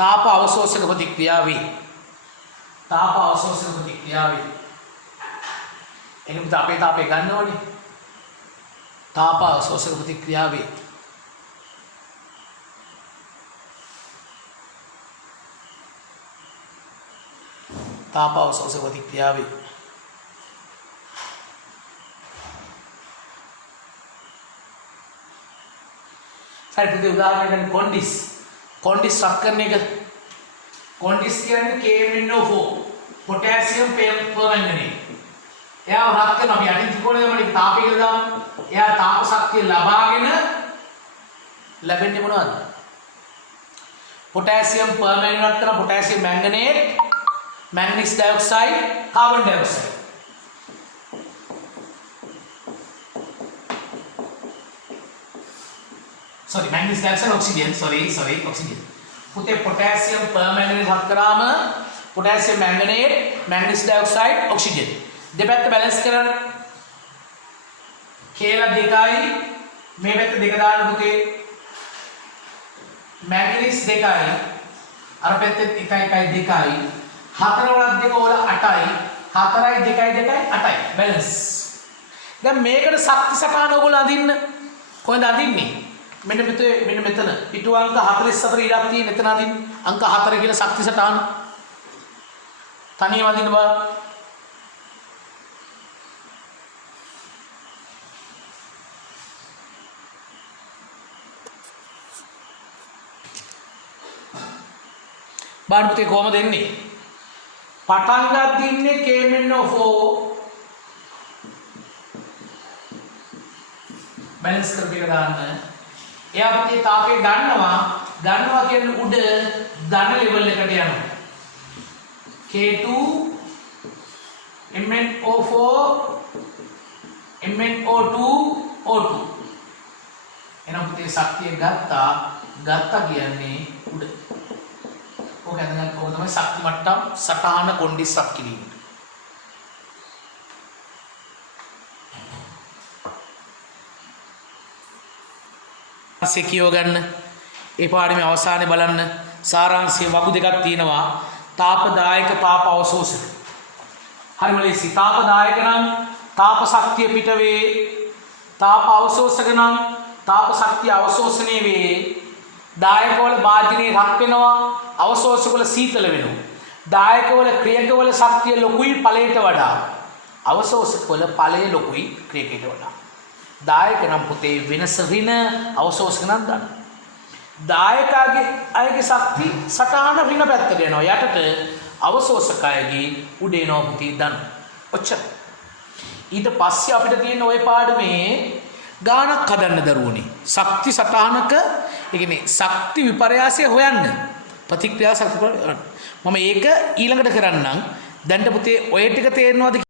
තාප අවශෝෂක ප්‍රතික්‍රියාවේ. තාප අවශෝෂක ප්‍රතික්‍රියාවේ. එනම් අපේ තාපය ගන්න ඕනේ. තාප අවශෝෂක ප්‍රතික්‍රියාවේ. තාප අවශෝෂක ප්‍රතික්‍රියාවේ. සයිට් උදාහරණයක් කොන්ඩිස්. කොන්ඩිස් රත් කරන එක. කොන්ඩිස් කියන්නේ KMnO4 පොටෑසියම් පර්මැංගනේට්. එයා රත් කරන අපි යටින් ත්‍රිකෝණය දෙමඩ තාපය කියලා දාමු. එයා තාප ශක්තිය ලබාගෙන ලැබෙන්නේ මොනවද? පොටෑසියම් පර්මැංගනේට් රත් කරන potassium manganate, manganese dioxide, carbon dioxide. manganese dioxide oxygen oxygen. පුතේ potassium permanganate හත් කරාම potassium manganate manganese dioxide oxygen දෙපැත්ත බැලන්ස් කරන්න. කියලා 2යි මේ පැත්ත 2 දාන්න පුතේ. manganese 2යි අර පැත්තේ 1 2යි 4 වලත් 2 වල 8යි 4යි 2යි 8යි බැලන්ස්. දැන් මේකට ශක්ති සටහන ඔයගොල්ලෝ අඳින්න. කොහෙන්ද අඳින්නේ? මෙන්න මෙතන පිටු අංක 44 ඉරක් තියෙන එතන අදින්න අංක 4 කියලා ශක්ති සටහන තනියම අදින්න බා. බාන්න පුතේ කොහමද එන්නේ? පටන් ගන්න KMnO4 බැලන්ස් කරගෙන දාන්න. එයා පුතේ තාපය ගන්නවා කියන්නේ උඩ ධන ලෙවල් එකට යනවා. K2 MnO4 MnO2 O2 එනම් පුතේ ශක්තිය ගත්තා කියන්නේ උඩ. ඔක දැනගන්න ඕක තමයි ශක්ති මට්ටම් සටහන කොන්ඩිස්සක් කිරීම. කියව ගන්න. ඒ පාඩමේ අවසානයේ බලන්න සාරාංශයේ වගු දෙකක් තියෙනවා. තාපදායක තාප අවශෝෂක. හරිම ලේසි. තාපදායක නම් තාප ශක්තිය පිට වේ. තාප අවශෝෂක නම් තාප ශක්තිය අවශෝෂණය වේ. දායක වල භාජනයේ රත් වෙනවා. අවශෝෂක වල සීතල වෙනවා. දායක වල ක්‍රියක වල ශක්තිය ලොකුයි ඵලයට වඩා. අවශෝෂක වල ඵලය ලොකුයි ක්‍රියකයට වඩා. දායක නම් පුතේ වෙනස ඍණ අවශෝෂක නම් ධන. දායකගේ අයගේ ශක්ති සටහන ඍණ පැත්තට යනවා. යටට අවශෝෂක අයගේ උඩ එනවා පුතේ ධන. ඔච්චර. ඊට පස්සේ අපිට තියෙන ওই පාඩමේ ගානක් හදන්න දරුවනේ. ශක්ති සටහනක ඒ කියන්නේ ශක්ති විපර්යාසය හොයන්න. ප්‍රතික්‍රියා ශක්ති මම ඒක ඊළඟට කරන්නම්. දැන්ට පුතේ ඔය ටික තේරෙනවද?